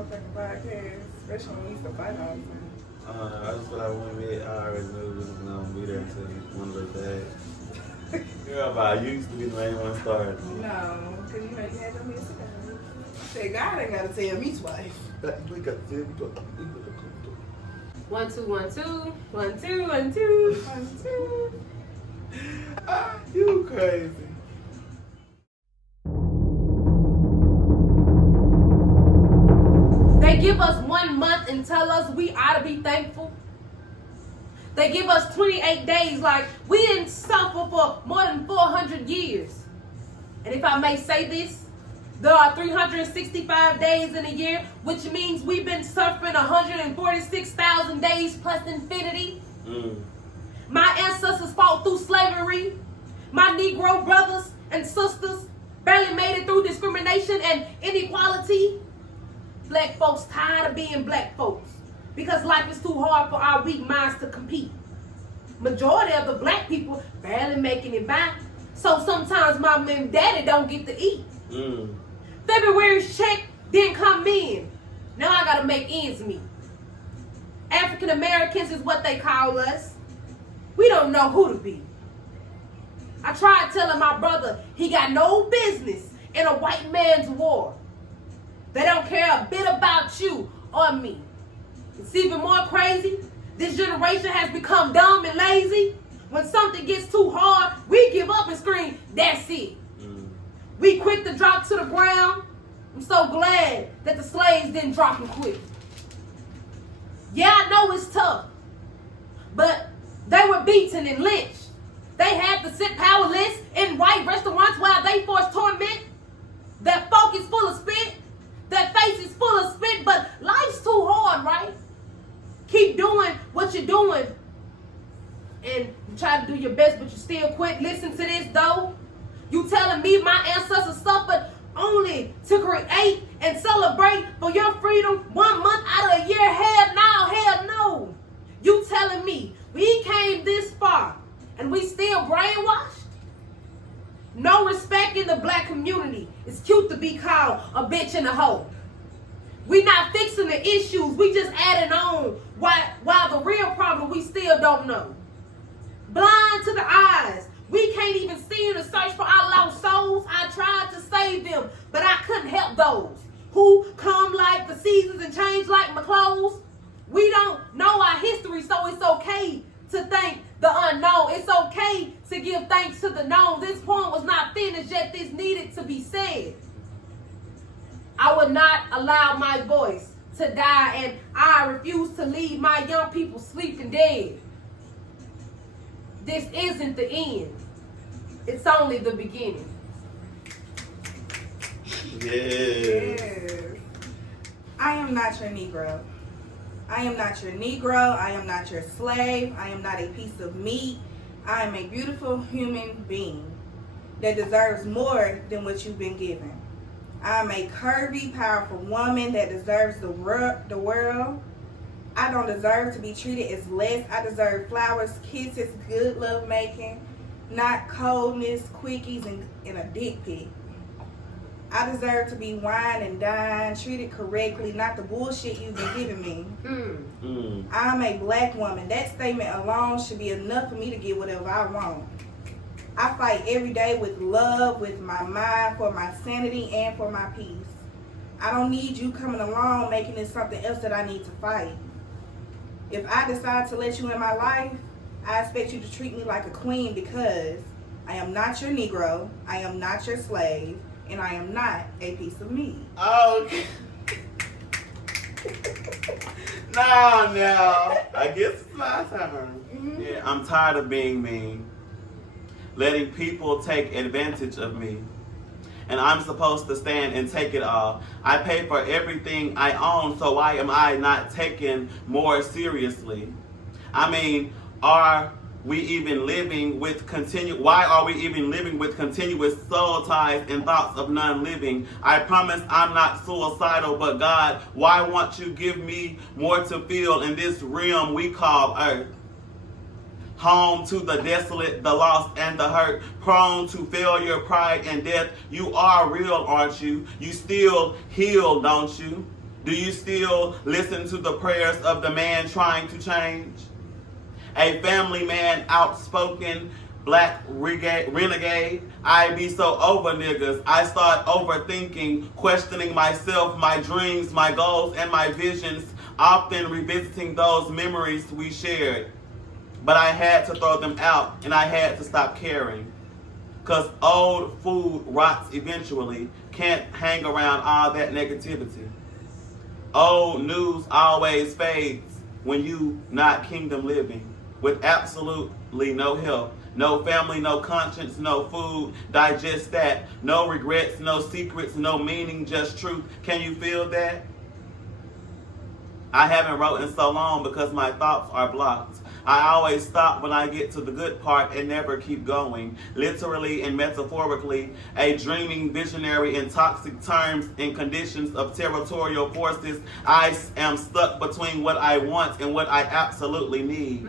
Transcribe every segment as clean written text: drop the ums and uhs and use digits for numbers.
motherfucking podcast, especially when we used to fight all the time. I just feel like when we I already knew we was gonna be there until one of those days. Girl, but you used to be the main one started. No, because you know you had them here today. Said God ain't gotta tell me twice. We got to tell you. 1 2 1 2 1 2 1 2 1, 2. You crazy. They give us 1 month and tell us we ought to be thankful. They give us 28 days like we didn't suffer for more than 400 years. And if I may say this, there are 365 days in a year, which means we've been suffering 146,000 days plus infinity. My ancestors fought through slavery. My Negro brothers and sisters barely made it through discrimination and inequality. Black folks tired of being black folks because life is too hard for our weak minds to compete. Majority of the black people barely making it by, so sometimes mom and daddy don't get to eat. February's check didn't come in. Now I gotta make ends meet. African Americans is what they call us. We don't know who to be. I tried telling my brother he got no business in a white man's war. They don't care a bit about you or me. It's even more crazy. This generation has become dumb and lazy. When something gets too hard, we give up and scream, that's it. We quick to drop to the ground. I'm so glad that the slaves didn't drop them quick. Yeah, I know it's tough, but they were beaten and lynched. They had to sit powerless in white restaurants while they forced torment. Their folk is full of spit. Their face is full of spit, but life's too hard, right? Keep doing what you're doing. And you try to do your best, but you still quit. Listen to this, though. You telling me my ancestors suffered only to create and celebrate for your freedom 1 month out of a year? Hell no. You telling me we came this far and we still brainwashed? No respect in the black community. It's cute to be called a bitch and a hoe. We not fixing the issues. We just adding on while the real problem we still don't know. Blind to the eyes. We can't even see in the search for our lost souls. I tried to save them, but I couldn't help those who come like the seasons and change like my clothes. We don't know our history, so it's okay to thank the unknown. It's okay to give thanks to the known. This poem was not finished, yet this needed to be said. I would not allow my voice to die, and I refuse to leave my young people sleeping dead. This isn't the end. It's only the beginning. Yes. I am not your Negro. I am not your Negro. I am not your slave. I am not a piece of meat. I am a beautiful human being that deserves more than what you've been given. I am a curvy, powerful woman that deserves the world. I don't deserve to be treated as less. I deserve flowers, kisses, good love making, not coldness, quickies, and a dick pic. I deserve to be wined and dined, treated correctly, not the bullshit you've been giving me. I'm a black woman. That statement alone should be enough for me to get whatever I want. I fight every day with love, with my mind, for my sanity, and for my peace. I don't need you coming along making it something else that I need to fight. If I decide to let you in my life, I expect you to treat me like a queen, because I am not your Negro, I am not your slave, and I am not a piece of meat. Okay. No. I guess it's my turn. Yeah, I'm tired of being mean. Letting people take advantage of me. And I'm supposed to stand and take it all. I pay for everything I own, so why am I not taken more seriously? I mean, are we even living with why are we even living with continuous soul ties and thoughts of non-living? I promise I'm not suicidal, but God, why won't you give me more to feel in this realm we call earth? Home to the desolate, the lost, and the hurt, prone to failure, pride, and death. You are real, aren't you? You still heal, don't you? Do you still listen to the prayers of the man trying to change? A family man, outspoken, black renegade. I be so over niggas. I start overthinking, questioning myself, my dreams, my goals, and my visions, often revisiting those memories we shared. But I had to throw them out, and I had to stop caring. Because old food rots eventually. Can't hang around all that negativity. Old news always fades when you not kingdom living. With absolutely no help. No family, no conscience, no food. Digest that. No regrets, no secrets, no meaning, just truth. Can you feel that? I haven't wrote in so long because my thoughts are blocked. I always stop when I get to the good part and never keep going. Literally and metaphorically, a dreaming visionary in toxic terms and conditions of territorial forces. I am stuck between what I want and what I absolutely need.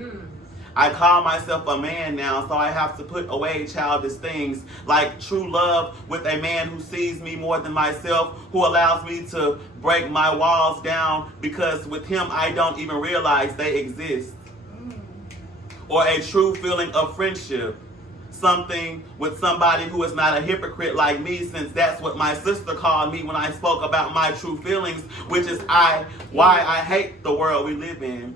I call myself a man now, so I have to put away childish things like true love with a man who sees me more than myself, who allows me to break my walls down because with him I don't even realize they exist. Or a true feeling of friendship. Something with somebody who is not a hypocrite like me, since that's what my sister called me when I spoke about my true feelings, which is why I hate the world we live in.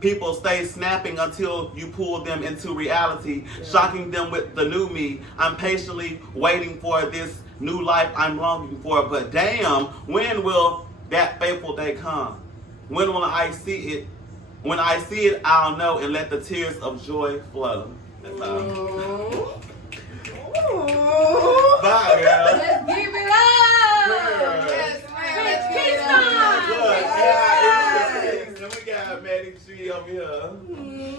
People stay snapping until you pull them into reality, shocking them with the new me. I'm patiently waiting for this new life I'm longing for, but damn, when will that fateful day come? When will I see it? When I see it, I'll know and let the tears of joy flow. That's all. Bye, girl. Let's give it up. Yes, Keston. And we got Maddie G over here.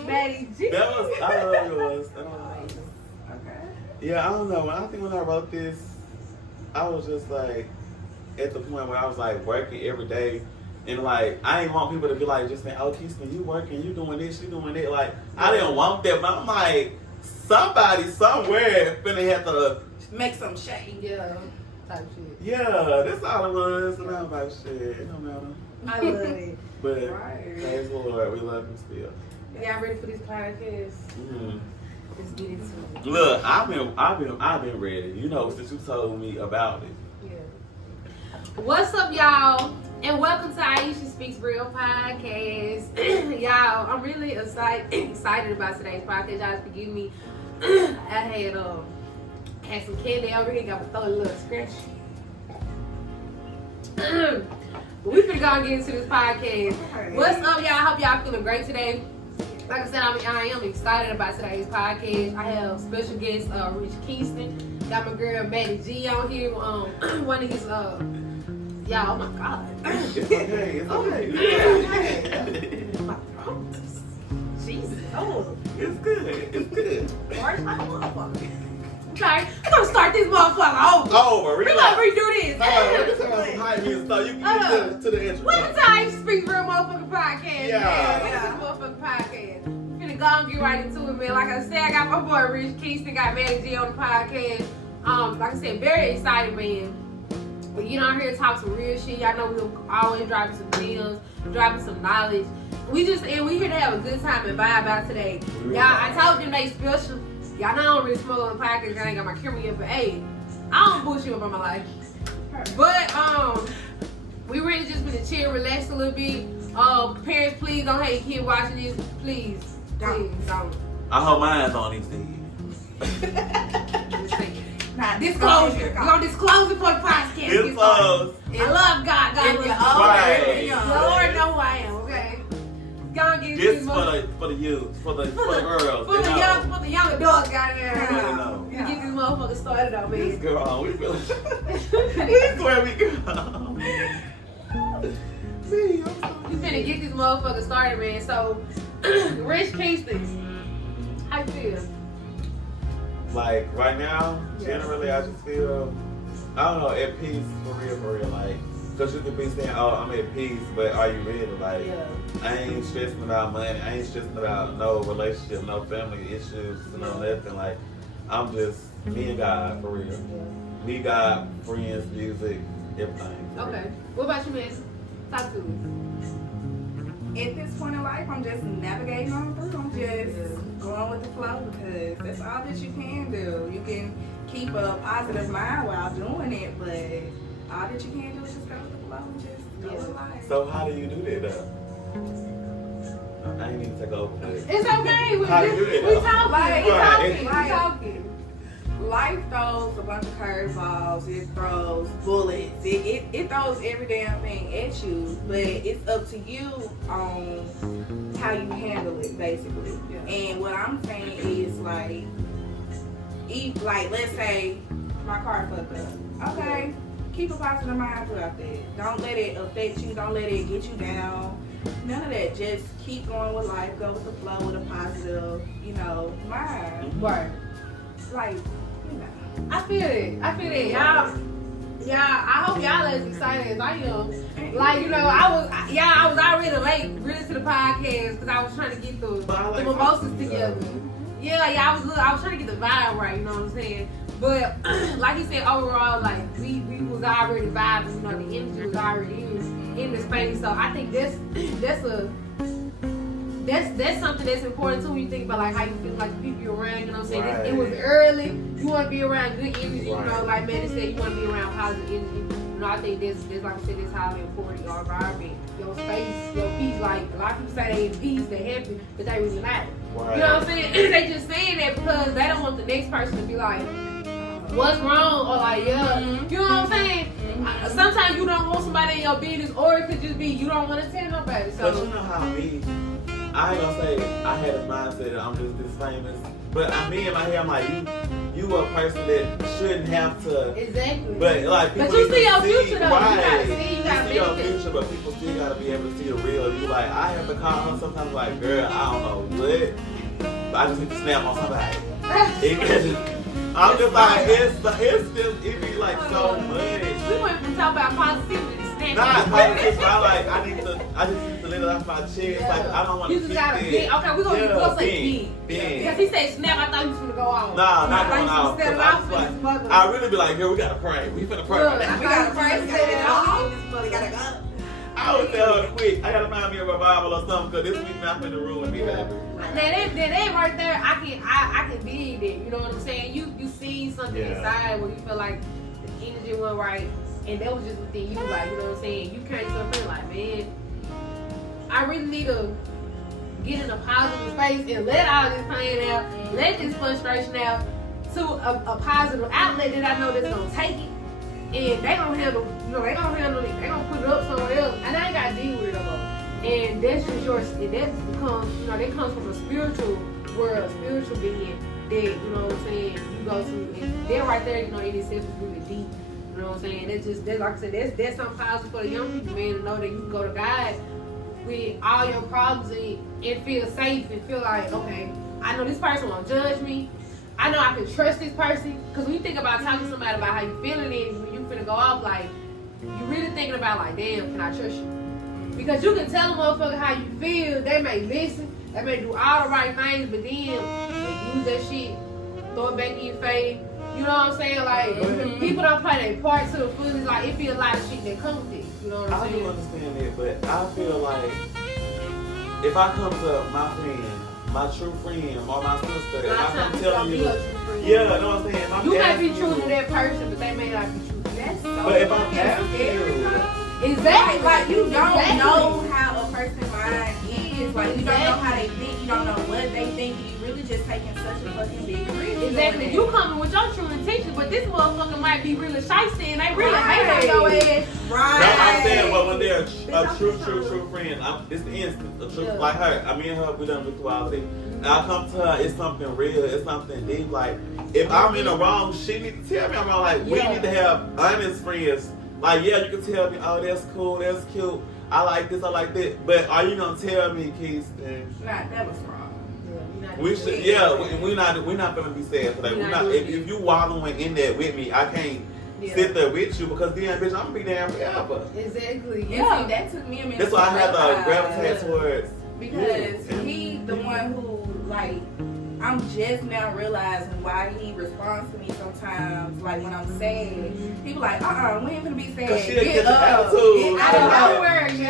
Maddie G. That was, I love yours. Okay. Yeah, I don't know. When I wrote this, I was just like, at the point where I was like working every day. And like, I didn't want people to be like, just saying, oh, Keston, you working, you doing this, you doing that. Like, I didn't want that, but I'm like, somebody somewhere finna have to Make some shade. Yeah. Type shit. yeah, that's all it was. And I'm like, shit, it don't matter. I love it. But Right. praise the Lord, we love him still. Y'all ready for this podcast? Let's get into it. Look, I've been ready. You know, since you told me about it. Yeah. What's up, y'all? And welcome to Aisha Speaks Real podcast. Y'all, I'm really excited about today's podcast. Y'all forgive me. I had some candy over here. Got my throat a little scratchy. But we finna go and get into this podcast. Right. What's up, y'all? I hope y'all feeling great today. Like I said, I am excited about today's podcast. I have special guest Rich Keston. Got my girl Maddie G on here. One of his y'all, oh my God. It's okay, it's okay. Okay. My throat. Jesus. Oh, It's good, it's good. March like a motherfucker. Okay, we're gonna start this motherfucker over. Over, We're relax. gonna redo this. We're gonna have some high music so you can get to the intro. Welcome to Aisha Speaks Real motherfucking podcast. Yeah. Man. Welcome to the motherfucking podcast. We finna go and get right into it, man. Like I said, I got my boy Rich Keston, got Maddie G on the podcast. Like I said, very excited, man. We get on here and talk some real shit. Y'all know we're always dropping some gems, dropping some knowledge. We here to have a good time and vibe out today. Y'all, I told them they special. Y'all know I don't really smoke on the podcast. I ain't got my camera yet, but hey, I don't bullshit about my life. But we really just been to chill, relax a little bit. Parents, please don't hate your kid watching this. Please don't. I hope mine's on these things. Not Disclosure. We're gonna disclose it for the podcast. Disclose. I love God. God If loves you're me. older, Right. you're The young. Lord know who I am. Okay. God get This for the youth, for the girls. for the young adults. Got it. They know. We get this motherfucker started out, This man. girl, we feel. This where we go. Me, We finna get this motherfucker started, man. So, Rich Keston, how you feel? Like right now, Yeah. generally, I just feel, I don't know, at peace for real. Like, cause you could be saying, "Oh, I'm at peace," but are you really? Like, I ain't stressing about money. I ain't stressing about no relationship, no family issues, no nothing. Like, I'm just me and God for real. Me, God, friends, music, everything. for Okay. real. What about you, man? Talk to us. At this point in life, I'm just navigating on through. I'm just going with the flow because that's all that you can do. You can keep a positive mind while doing it, but all that you can do is just go with the flow and just go with life. So how do you do that though? I ain't even take over for it. It's okay. We How you do that, talking. though? We talking. Life throws a bunch of curveballs. It throws bullets. It throws every damn thing at you. But it's up to you on how you handle it, basically. Yeah. And what I'm saying is like let's say my car fucked up. Okay, keep a positive mind throughout that. Don't let it affect you. Don't let it get you down. None of that. Just keep going with life. Go with the flow with a positive, mind. Right. Like. I feel it. Y'all, I hope y'all as excited as I am. Like, I was already late really to the podcast because I was trying to get the mimosas together. I was trying to get the vibe right, you know what I'm saying? But like you said, overall, like we was already vibing, the energy was already in the space. So I think that's something that's important too when you think about like how you feel like the people you're around, you know what I'm saying? Right. It was early, you want to be around good energy, Right. like Manny said, you want to be around positive energy. I think this like I said, this highly important, your environment, your space, your peace. Like a lot of people say they in peace, they happy, but they really not. Right. You know what I'm saying? They just saying that because they don't want the next person to be like, what's wrong? Or like, yeah, you know what I'm saying? Sometimes you don't want somebody in your business, or it could just be you don't want to tell nobody. So But you know how I ain't gonna say I had a mindset that I'm just this famous. But in my head, I'm like, you a person that shouldn't have to. Exactly. But like people. But you see your future though. Right. You gotta see your benefit. future, but people still gotta be able to see the real you. Like I have to call her sometimes, like, girl, I don't know what, but I just need to snap on somebody. I'm just like, it be like so much. We went from talking about positivity to snapping. Not positive, but I just need to let it off my chest. Yeah. Like I don't want to. You just gotta be. Okay, we're gonna say big. Big. Because he said snap, I thought you was gonna go off. Nah, not going off. Set it I off for this mother. really be like, girl, we gotta pray. We finna pray. Look, We gotta pray. We gotta get off. We gotta go. I would tell her quick. I gotta find me a revival or something because this week I'm in the room with me, baby. Now that right there, I can dig that. You know what I'm saying? You seen something inside where you feel like the energy went right, and that was just within you. Like, you know what I'm saying? You came to a friend like, man, I really need to get in a positive space and let all this pain out, let this frustration out to a positive outlet that I know that's gonna take it. And they gonna handle, they gonna handle it. They gonna put it up somewhere else, and I ain't gotta deal with it no more. And that's just that becomes, that comes from a spiritual world, a spiritual being that, you know what I'm saying, you go to, and that right there, in itself is really deep. You know what I'm saying? That's like I said, that's something positive for the young people, man, to know that you can go to God with all your problems and feel safe and feel like, okay, I know this person won't judge me. I know I can trust this person. Because when you think about talking to somebody about how you feeling and when you finna go off, like, you really thinking about, like, damn, can I trust you? Because you can tell a motherfucker how you feel. They may listen. They may do all the right things, but then they use that shit, throw it back in your face. You know what I'm saying? Like, people don't play their part to the fullest. Like, it be a lot of shit that comes with it. You know what I'm I saying? do understand that, but I feel like if I come to my friend, my true friend, or my sister, and I come telling you, you know what I'm saying? If I'm You may be asking true you, to that person, but they may not be true to that. But if I'm asking you, Exactly. Like you don't know how a person's mind is. Like you don't know how they think. You don't know what they think. You really just taking such a fucking big risk. Exactly. You coming with your true intentions, but this motherfucker might be really shiesty and they really hate on your ass. Right. no, I'm saying, but when they're a true friend, it's the instant, a true, like her. Me and her, we done looked through all this. And I come to her, it's something real, it's something deep. Like, if I'm in the wrong, she need to tell me I'm wrong. Like, we need to have honest friends. Like, yeah, you can tell me, oh, that's cool, that's cute. I like this, I like that. But are you gonna tell me, Keston? Nah, that was wrong. We should, we're not gonna be sad today. We're not. If you wallowing in there with me, I can't sit there with you because then, bitch, I'm gonna be there forever. Exactly. Yeah. See, that took me a minute. That's why I had to gravitate towards. Because he the one who, like, I'm just now realizing why he responds to me sometimes, like when I'm sad. He be like, we ain't gonna be sad. Cause she'll Get get the up. attitude. Get out of nowhere. She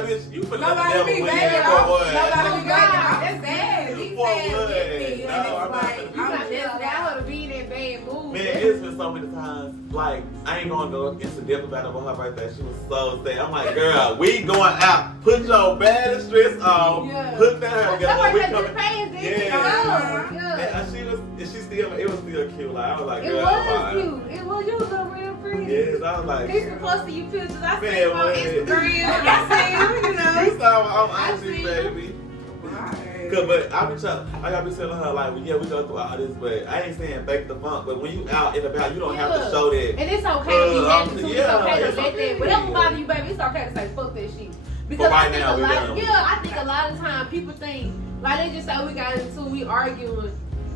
like, bitch, you finna Nobody never be win begging. for what? Nobody be begging. God. I'm sad. He For said what? get me, No, and I'm it's not like finna You I'm got just to allow now. her to be in that bad mood. Man, it's been so many times. Like, I ain't gonna go into depth about it with her birthday. She was so sad. I'm like, girl, we going out. Put your bad stress on. Yeah. Put that hair together. Somebody We had coming. just paying this. Yeah. Yeah. And it was still cute. Like, I was like, It girl, was cute. It was. You was a real pretty. Yes, I was like, He's supposed to you pictures. I Man, see him on what? Instagram. I see him, you know. you saw my I IG, see. baby. Right. Cause, but I gotta be telling her like, well, yeah, we go through all this, but I ain't saying fake the funk. But when you out and about, you don't have to show that. And it's okay to be happy too. yeah, It's okay to it's let okay. that. Whatever bother you, baby, it's okay to say fuck that shit. Because right I think now, a we lot. done. Yeah, I think a lot of times people think like they just say we got into we arguing.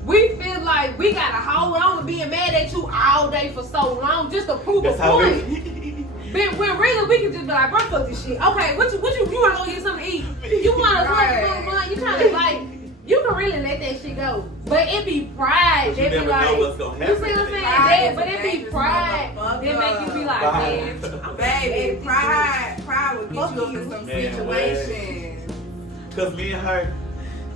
We feel like we gotta hold on to being mad at you all day for so long just to prove That's a how point. we. When really we can just be like, bro, fuck this shit. Okay, what you wanna go get something to eat? You wanna Right. you trying to like you can really let that shit go. But it be pride. You They be never like, know what's gonna you happen. see what I'm saying? Pride But is it a be dangerous pride. motherfucker. That make you be like, Pride. man, Baby, pride will get you into some Man, situations. Cause me and her,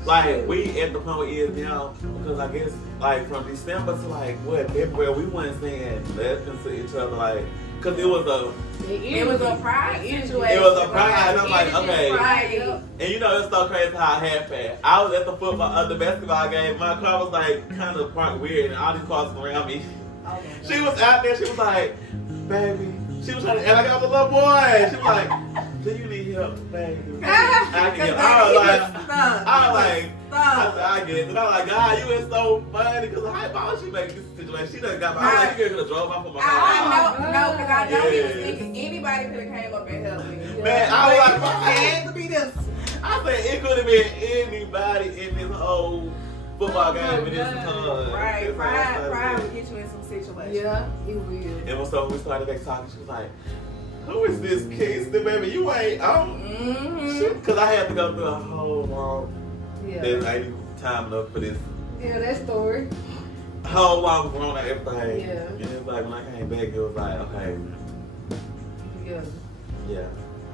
like, we at the point we is now, because I guess, like, from December to, like, what, February, we weren't saying nothing to each other, like, cause it was a pride situation. It was a pride, and I'm like, okay. Pride. And you know, it's so crazy how it happened. I was at the football, the basketball game. My car was like kind of parked weird, and all these cars around me. Oh, She was out there. She was like, "Baby," she was trying to, and I got the little boy. She was like, "Do you need help, baby?" I can help. I was like, I said, I get it. And I was like, God, you is so funny. Because how would she make this situation? She done got my, I was like, you could have drove off of my car. Because I know he was Yeah. thinking anybody could have came up and helped me. Man, I was like, it had to be this. I said it could have been anybody in this whole football game in this time. Right, pride will get you in some situations. yeah, it will. And so when we started back talking, she was like, "Who is this Keston, baby? You ain't Mm-hmm. Because I had to go through a whole long. Yeah. There's ain't even time enough for this Yeah, that story. whole long grown up everything. Yeah. And it's like when I came back, it was like, okay, Yeah. yeah.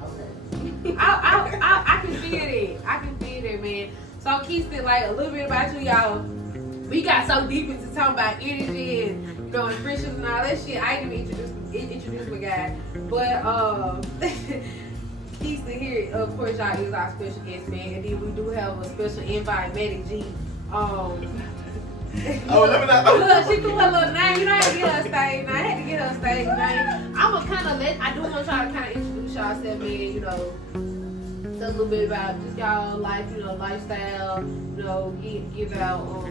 Okay. I can feel it. I can feel it, man. So Keston, like a little bit about you, y'all. We got so deep into talking about energy and and friendships and all that shit. I didn't even introduce my guy, but Keston here, of course, y'all is our special guest, man. And then we do have a special invite, Medic G. Oh, let me not. Look, she threw her little name. You know, I had to get her stage name. I had to get her stage name. I was kind of I do want y'all to kind of introduce yourself, man. Tell a little bit about just y'all life, lifestyle. Give out,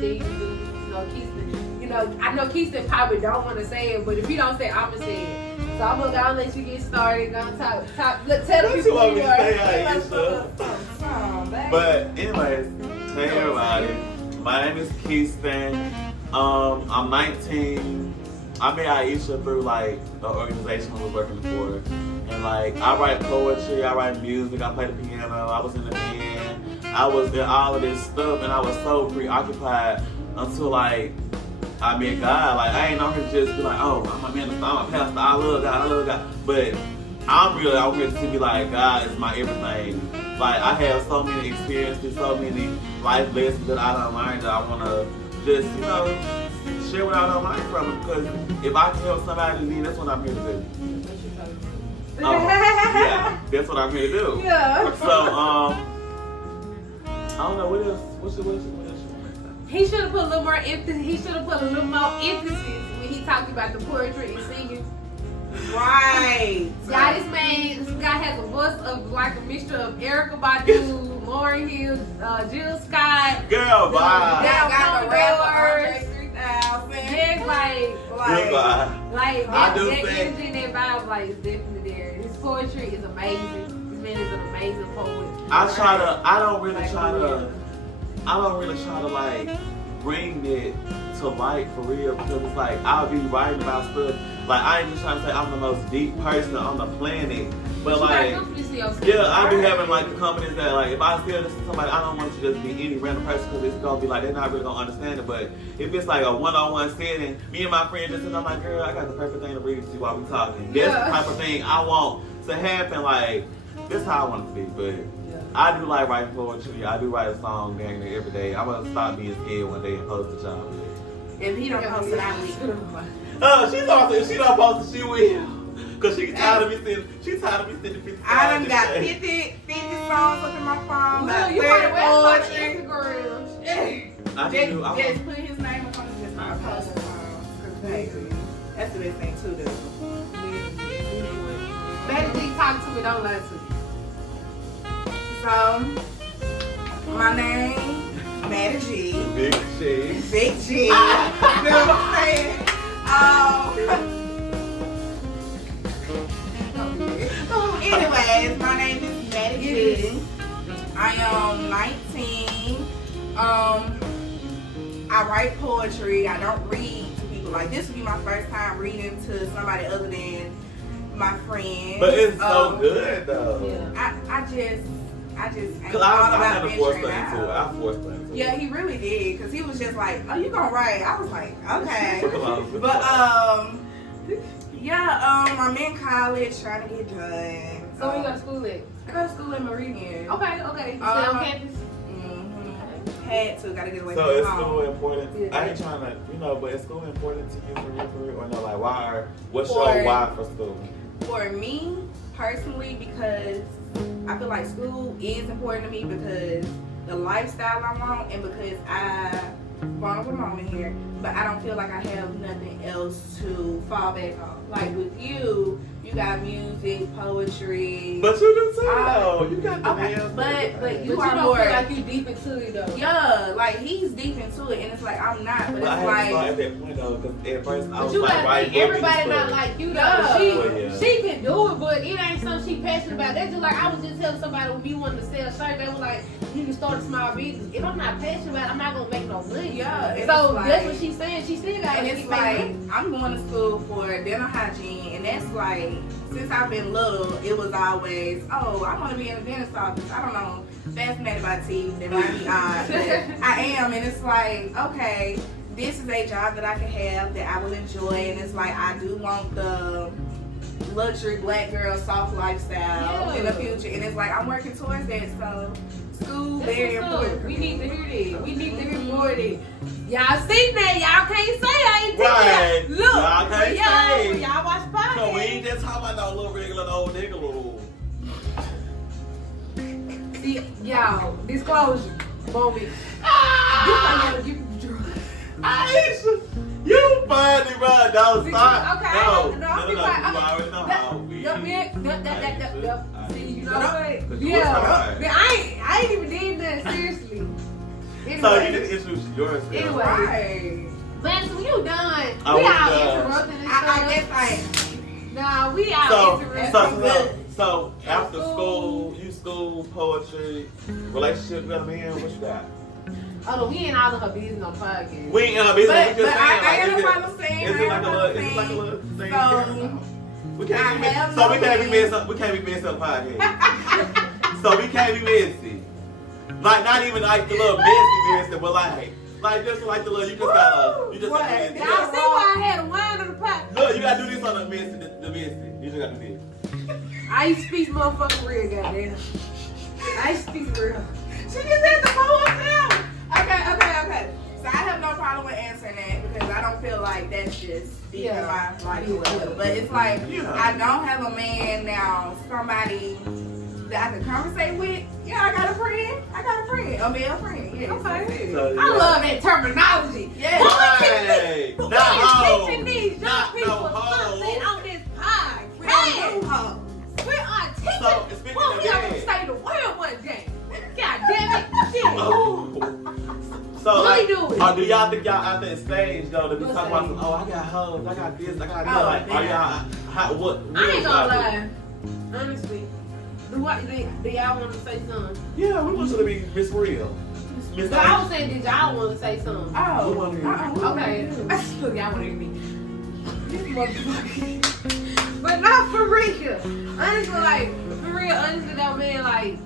things you do. Keston. I know Keston probably don't want to say it, but if you don't say it, I'ma say it. So I'm gonna let you get started. Gonna tell the What you want me people to say? How you stuff? But anyways, hey everybody. My name is Keston. I'm 19. I met Aisha through like the organization I was working for, and like I write poetry, I write music, I play the piano, I was in the band, I was in all of this stuff, and I was so preoccupied until like I met God. Like I ain't on here just be like, oh, I'm a minister, I'm a pastor, I love God, but I'm here to be like, God is my everything. Like I have so many experiences, so many life lessons that I done learned that I wanna just, share what I done learned from it, because if I can help somebody, then that's what I'm here to do. Yeah, that's what I'm here to do. Yeah. So, I don't know, what else? What else? He should have put a little more emphasis. He should have put a little more emphasis when he talked about the poetry and singing. Right. Y'all, this guy has a voice of like a mixture of Erykah Badu, Lauryn Hill, Jill Scott. Girl, bye. Now got the rapper Commodores. Andre 3000. Yes, Goodbye. like I do that think- energy and that vibe, like, is definitely there. His poetry is amazing. This man is an amazing poet. I don't really try to like bring it to light for real, because it's like I'll be writing about stuff. Like I ain't just trying to say I'm the most deep person on the planet, but like, yeah, I be having like the confidence that like if I feel this to somebody, I don't want you to just be any random person, because it's gonna be like they're not really gonna understand it. But if it's like a one-on-one setting, me and my friend just sit, I'm like, girl, I got the perfect thing to read to you while we talking. That's the type of thing I want to happen. Like This is how I want it to be, but I do like writing poetry. I do write a song dang near every day. I'm gonna stop being scared one day and post it, y'all. If he don't post it, I leave. She's also, if she don't post it, she will. Cause she's tired of me sending 50 I done got 50 songs up in my phone. Well, you might as well start Instagram. Just put his name up on it, just start posting songs. That's the best thing to do. Better G, talk to me, don't lie to me. So, my name, Maddie G. Big G. Big G. You know what I'm saying? Anyways, my name is Maddie G. I am 19. I write poetry. I don't read to people. Like, this would be my first time reading to somebody other than my friend. But it's so good though. Yeah. I just ain't Cause all I about had to force venturing that into it. out. I forced that into it. Yeah, he really did. Cause he was just like, "Oh, you gonna write?" I was like, "Okay." But I'm in college trying to get done. So where you go to school at? I go to school in Meridian. Okay. You stay on campus? Had to, gotta get away So from is home. school important? I ain't trying to, but is school important to you for real? Or no, like what's your why for school? For me, personally, because I feel like school is important to me because the lifestyle I want and because vulnerable moment here, but I don't feel like I have nothing else to fall back on. Like with you got music, poetry. But you do too, though. You got the nails. But you don't are more feel like you deep into it though. Yeah, like he's deep into it, and it's like I'm not. But I it's had like to start at that point though, because at first I was you like, gotta right, think everybody not like you though. Yeah. She can do it, but it ain't something she passionate about. That's just like I was just telling somebody when me wanted to sell shirts, they was like, you can start a small business. If I'm not passionate about it, I'm not gonna make no money. Yeah. So like, that's what she's saying. She still got. And it's like I'm going to school for dental hygiene, and that's like since I've been little, it was always, oh, I want to be in a dentist's office. I don't know, fascinated by teeth. They might be odd, but I am, and it's like, okay, this is a job that I can have that I will enjoy, and it's like I do want the luxury black girl soft lifestyle in the future, and it's like I'm working towards that. So school very important. We need to hear this. We need to hear more of this. Y'all seen that? Y'all can't say I ain't Right. Look, Y'all can't say. Y'all watch podcasts. So we ain't just talking about no little regular old nigga little. See, y'all, disclosure moment. You gotta give me the drugs. Aisha, you funny, bro. Don't stop. Okay. No, No, you already know how we. See, you know what? Yeah. Yeah. I ain't even did that seriously. Anyway. So you didn't introduce yourself. Anyway. Right. Vanessa, when you done, Oh, we we all done. interrupting and I stuff. guess I Nah, we all interrupting. So after school, you school, poetry, relationship development, what you got? Oh, we ain't all in her business on the podcast. We ain't in our business. But We just I saying, ain't no like, problem saying. is it like a little thing? So, we can't be messy. So we can't be messy on the podcast. So we can't be messy. Like not even like the little messy, but like just like the little you just gotta Y'all see why I had a wine on the pot? Look, you gotta do this on the messy, the messy. You just gotta do this. I used to speak motherfucking real, goddamn. I used to speak real. she just said the poem now. Okay. So I have no problem with answering that because I don't feel like that's just speaking my life or whatever. But it's like I don't have a man now, somebody that I can conversate with. Yeah, I got a friend. A male friend. Yeah. Okay. So, I love that terminology. Yeah. Who Right. is teaching these young people something on this podcast? We are teaching So, speaking what of we are that- going to say the world one day. God damn it. Shit. Oh. So What like, we doing? do y'all think y'all at that stage though to be What talking about stage? some, I got hoes, I got this, I got that? Oh, Like, are y'all, what I ain't y'all gonna do? lie. Honestly. Do y'all want to say something? Yeah, we want you to be Miss Real. Miss But I was saying, did y'all want to say something? We wanna hear you. Okay. Look, y'all want to hear me. This motherfucker. But not for real. Honestly, like, for real, honestly, though, man, like,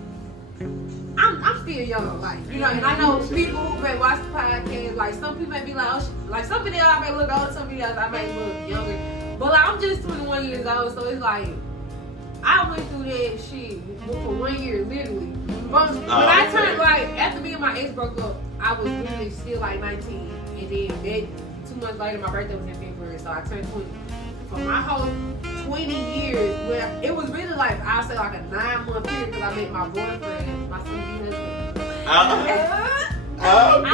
I'm still young, like, you know, and I know people who may watch the podcast, like, some people may be like, oh, like, some videos I may look older, some videos I may look younger. But, like, I'm just 21 years old, so it's like, I went through that shit for 1 year, literally. But when I turned, like, after me and my ex broke up, I was literally still like 19. And then 2 months later, my birthday was in February, so I turned 20. For my whole 20 years, where it was really like, I'll say like a 9-month period because I met my boyfriend, my soon-to-be husband. Okay. I love my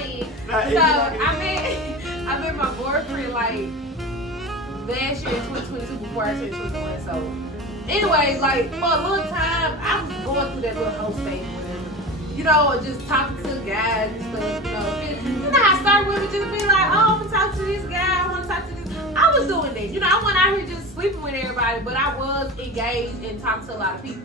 man. So I met my boyfriend like last year in 2022 before I turned 21. So anyways, like for a long time, I was going through that little whole stage or whatever. You know, just talking to guys and stuff, you know how certain women just be like, oh, I'm gonna talk to this guy, I wanna talk to this. I was doing that. You know, I wasn't out here just sleeping with everybody, but I was engaged and talking to a lot of people.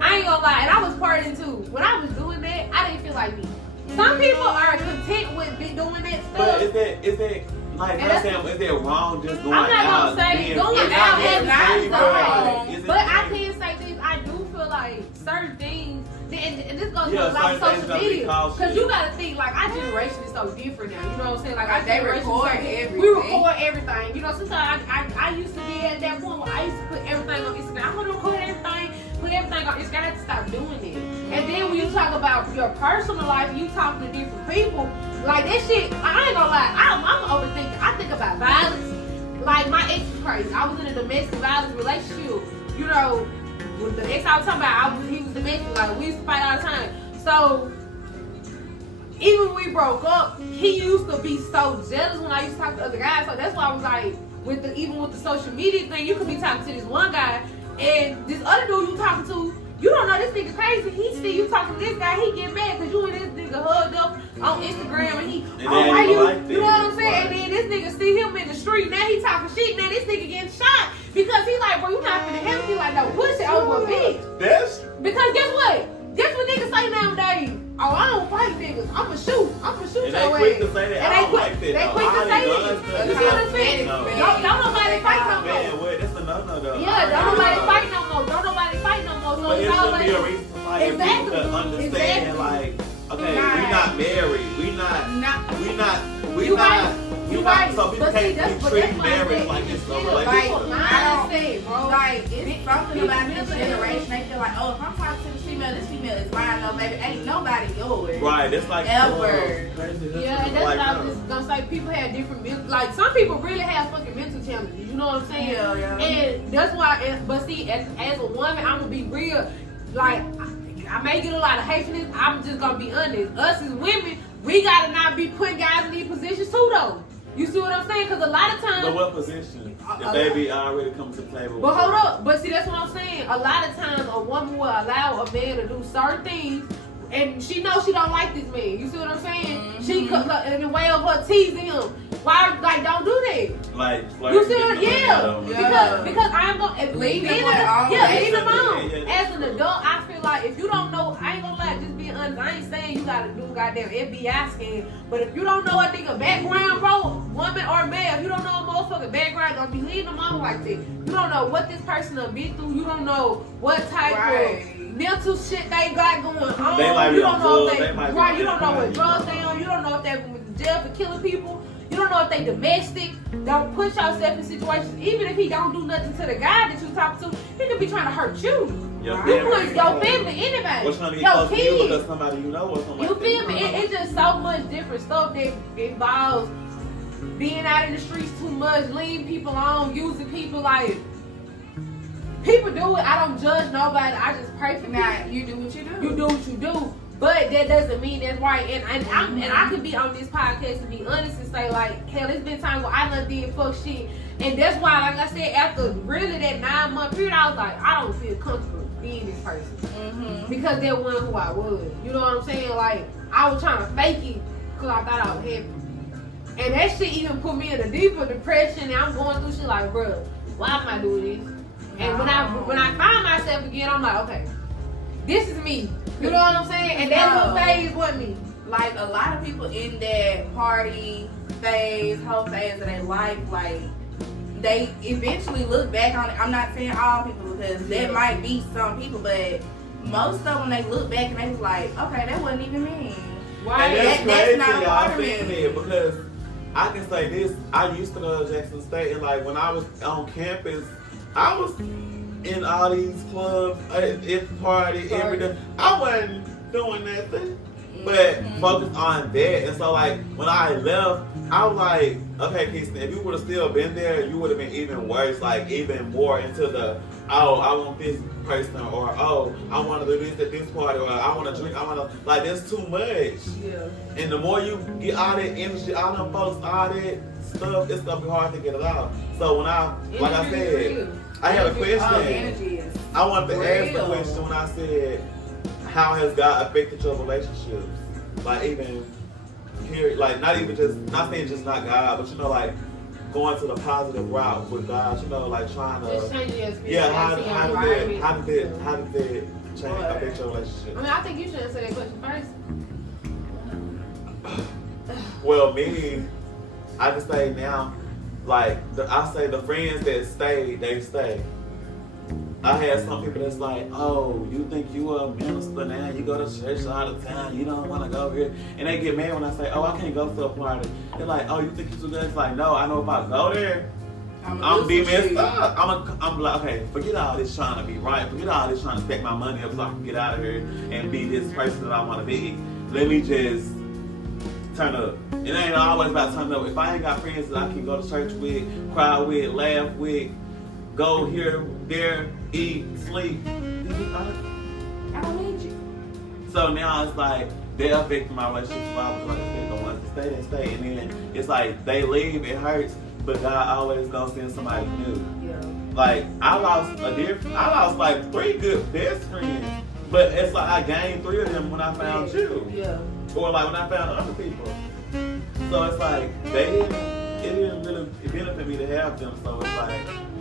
I ain't gonna lie, and I was partying too. When I was doing that, I didn't feel like me. Some people are content with doing that stuff. But is that like is that wrong just going out? I'm not gonna say going out is not wrong. But I can say this, I do feel like certain things, and this goes to like social media. Because you gotta think, like our generation is so different now. You know what I'm saying? Like our generation, we record everything. You know, sometimes I used to be at that point where I used to put everything on Instagram. I'm gonna record everything. Put everything on. It's got to stop doing it. And then when you talk about your personal life, you talk to different people. Like that shit, I ain't gonna lie. I'm an overthinker. I think about violence. Like my ex is crazy. I was in a domestic violence relationship. You know, with the ex I was talking about, he was domestic. Like we used to fight all the time. So even when we broke up, he used to be so jealous when I used to talk to other guys. So that's why I was like, even with the social media thing, you could be talking to this one guy. And this other dude you talking to, you don't know this nigga crazy. He see you talking to this guy, he get mad because you and this nigga hugged up on Instagram and why you know what I'm saying? And then this nigga see him in the street, now he talking shit, now this nigga getting shot. Because he like, bro, you not finna help me like no pussy over a bitch. Because guess what? Guess what niggas say nowadays? Oh, I don't fight niggas. I'ma shoot your ass. They quick to say that. And they quick to say that. You see what I'm saying? Don't nobody fight no more. That's a no-no though. Yeah, don't nobody fight no more. Don't nobody fight no more. So but it shouldn't be a reason to fight. Exactly. People to understand like, okay, we not married. We not. So people can't treat marriage like it's a relationship. Like it's something about this generation. They feel like, oh, if I'm talking to this female is mine. No, baby, ain't nobody yours. Right, it's like ever. Yeah, and that's what I was gonna say. People have different like some people really have fucking mental challenges. You know what I'm saying? Yeah. And that's why. But see, as a woman, I'm gonna be real. Like I may get a lot of hate for this. I'm just gonna be honest. Us as women, we gotta not be putting guys in these positions too, though. You see what I'm saying? Because a lot of times. But what position? The baby already comes to the table. But hold up. But see, that's what I'm saying. A lot of times, a woman will allow a man to do certain things, and she knows she don't like this man. You see what I'm saying? Mm-hmm. She in the way of her teasing him. Why? Like, don't do that. Like, you see what? Yeah. Because I'm gonna leave him alone. Yeah, leave him alone. As an adult, I feel like if you don't know, I ain't gonna lie. Just being honest, I ain't saying you gotta do goddamn FBI scan. But if you don't know a nigga background, bro, woman or male, if you don't know a motherfucking background, don't be leaving them alone like that. You don't know what this person done been through. You don't know what type of mental shit they got going on. They might you don't know if they right. You don't know what drugs they on. You don't know if they went to jail for killing people. You don't know if they domestic. Don't push yourself in situations. Even if he don't do nothing to the guy that you talk to, he could be trying to hurt you. You put your family, anybody. Your kids. Because somebody you know or somebody. You feel me? It's just so much different stuff that involves being out in the streets too much, leading people on, using people like. People do it. I don't judge nobody. I just pray for people. You do what you do. You do what you do. But that doesn't mean that's right. And I can be on this podcast and be honest and say like, hell, it's been times where I done did fuck shit. And that's why, like I said, after really that 9-month period, I was like, I don't feel comfortable being this person. Mm-hmm. Because that wasn't who I was. You know what I'm saying? Like, I was trying to fake it because I thought I was happy. And that shit even put me in a deeper depression. And I'm going through shit like, bruh, why am I doing this? And when I find myself again, I'm like, okay, this is me. You know what I'm saying? And that little phase with me. Like a lot of people in that party phase, whole phase of their life, like they eventually look back on it. I'm not saying all people because there might be some people, but most of them they look back and they was like, okay, that wasn't even me. Right? And that's not y'all saying that because I can say this. I used to go to Jackson State and like when I was on campus. I was in all these clubs, every party, every day. I wasn't doing nothing but focus on that. And so, like, when I left, I was like, okay, Keston, if you would have still been there, you would have been even worse, like, even more into the, oh, I want this person, or, oh, I want to do this at this party, or I want to drink, I want to, like, that's too much. Yeah. And the more you get all that energy, all them folks, all that stuff, it's going to be hard to get it out. So when like I said, I have a question. I wanted to ask the question when I said, how has God affected your relationships? Like, even here, like, not saying just not God, but, you know, like, going to the positive route with God, you know, like, trying to. Just changing your experience. Yeah, how did that change affect your relationship? I mean, I think you should answer that question first. Well, me, I just say now, like, I say the friends that stay, they stay. I had some people that's like, oh, you think you a minister now? You go to church all the time. You don't want to go here. And they get mad when I say, oh, I can't go to a party. They're like, oh, you think you too good? It's like, no, I know if I go there, I'm be messed up. I'm like, okay, forget all this trying to be right. Forget all this trying to stack my money up so I can get out of here and be this person that I want to be. Let me just turn up. It ain't always about turning up. If I ain't got friends that I can go to church with, cry with, laugh with, go here, there, eat, sleep, I don't need you. so now it's like they affect my relationship. So I was like, okay, the ones that stay, they stay. And then it's like they leave, it hurts, but God always gonna send somebody new. Yeah. Like I lost like 3 good best friends, but it's like I gained 3 of them when I found you. Yeah. Or like when I found other people. So it's like it didn't really benefit me to have them. So it's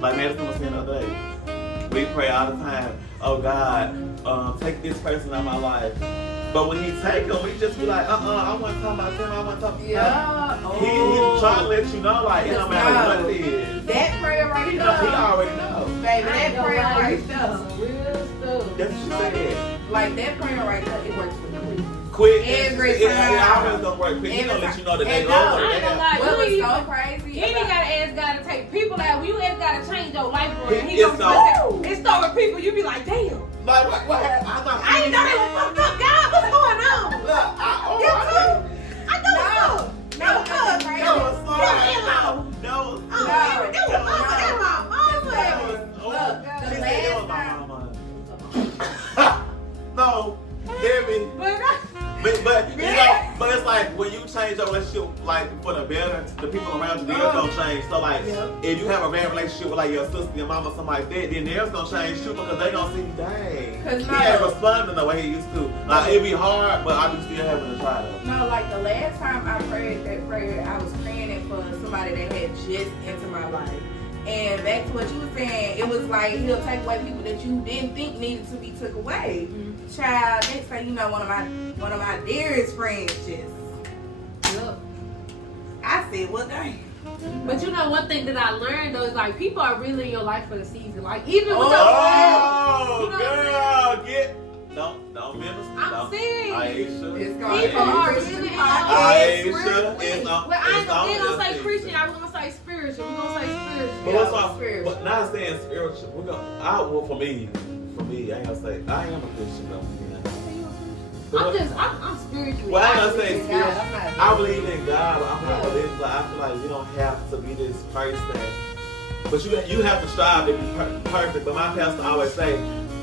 like Madison was saying the other day, we pray all the time, oh God, take this person out of my life. But when he take them, we just be like, I want to talk about them, I want to talk about Yeah. He's trying to let you know, like, it don't matter what it is. That prayer right He there. already knows. Baby, that prayer right there. Real stuff. That's what she said. Like that prayer right there, it works for me. Quit. Every It time. always gonna work. He gonna let you know that they And over. I ain't gonna lie. What was You so crazy? You ain't gotta ask God to take people out. When you ask God to change your life, bro, It- he it's gonna it start with people. You be like, damn. Like, what happened? I ain't know they was fucked up, God. What's going on? Look, You too? I know what's up. No, cuz, right? That was so Your in-law. That was. Oh, No. that was my That mama. was- Look, She the said it was last my time. mama. No, Debbie. But you know, but it's like when you change your relationship like for the better, the people around you theirs don't change. So like if you have a bad relationship with like your sister, your mama, something like that, then theirs gonna change too because they gonna see, dang, Cause he ain't responding the way he used to. Like it'd be hard, but I be still having to try though. No, like the last time I prayed that prayer, I was praying it for somebody that had just entered my life. And back to what you were saying, it was like he'll take away people that you didn't think needed to be took away. Child, next thing you know, one of my dearest friends just. Yep. I said, well, dang. But you know, one thing that I learned though is like people are really in your life for the season. Like even with your Oh, friends, you know girl, don't minister. I'm serious. Aisha. It's gonna People are be really Christian Aisha podcast. is Well, I ain't on we ain't gonna say this Christian. season. I was gonna say spiritual. We're gonna say spiritual. But Yeah, what's all, spiritual. but not saying spiritual. Well, for me, I ain't gonna say I am a Christian though. I'm spiritual. Well, I ain't gonna say God, spiritual. I'm not- I believe in God, but I'm not religious. Like, I feel like you don't have to be this person, but you have to strive to be perfect. But my pastor always say,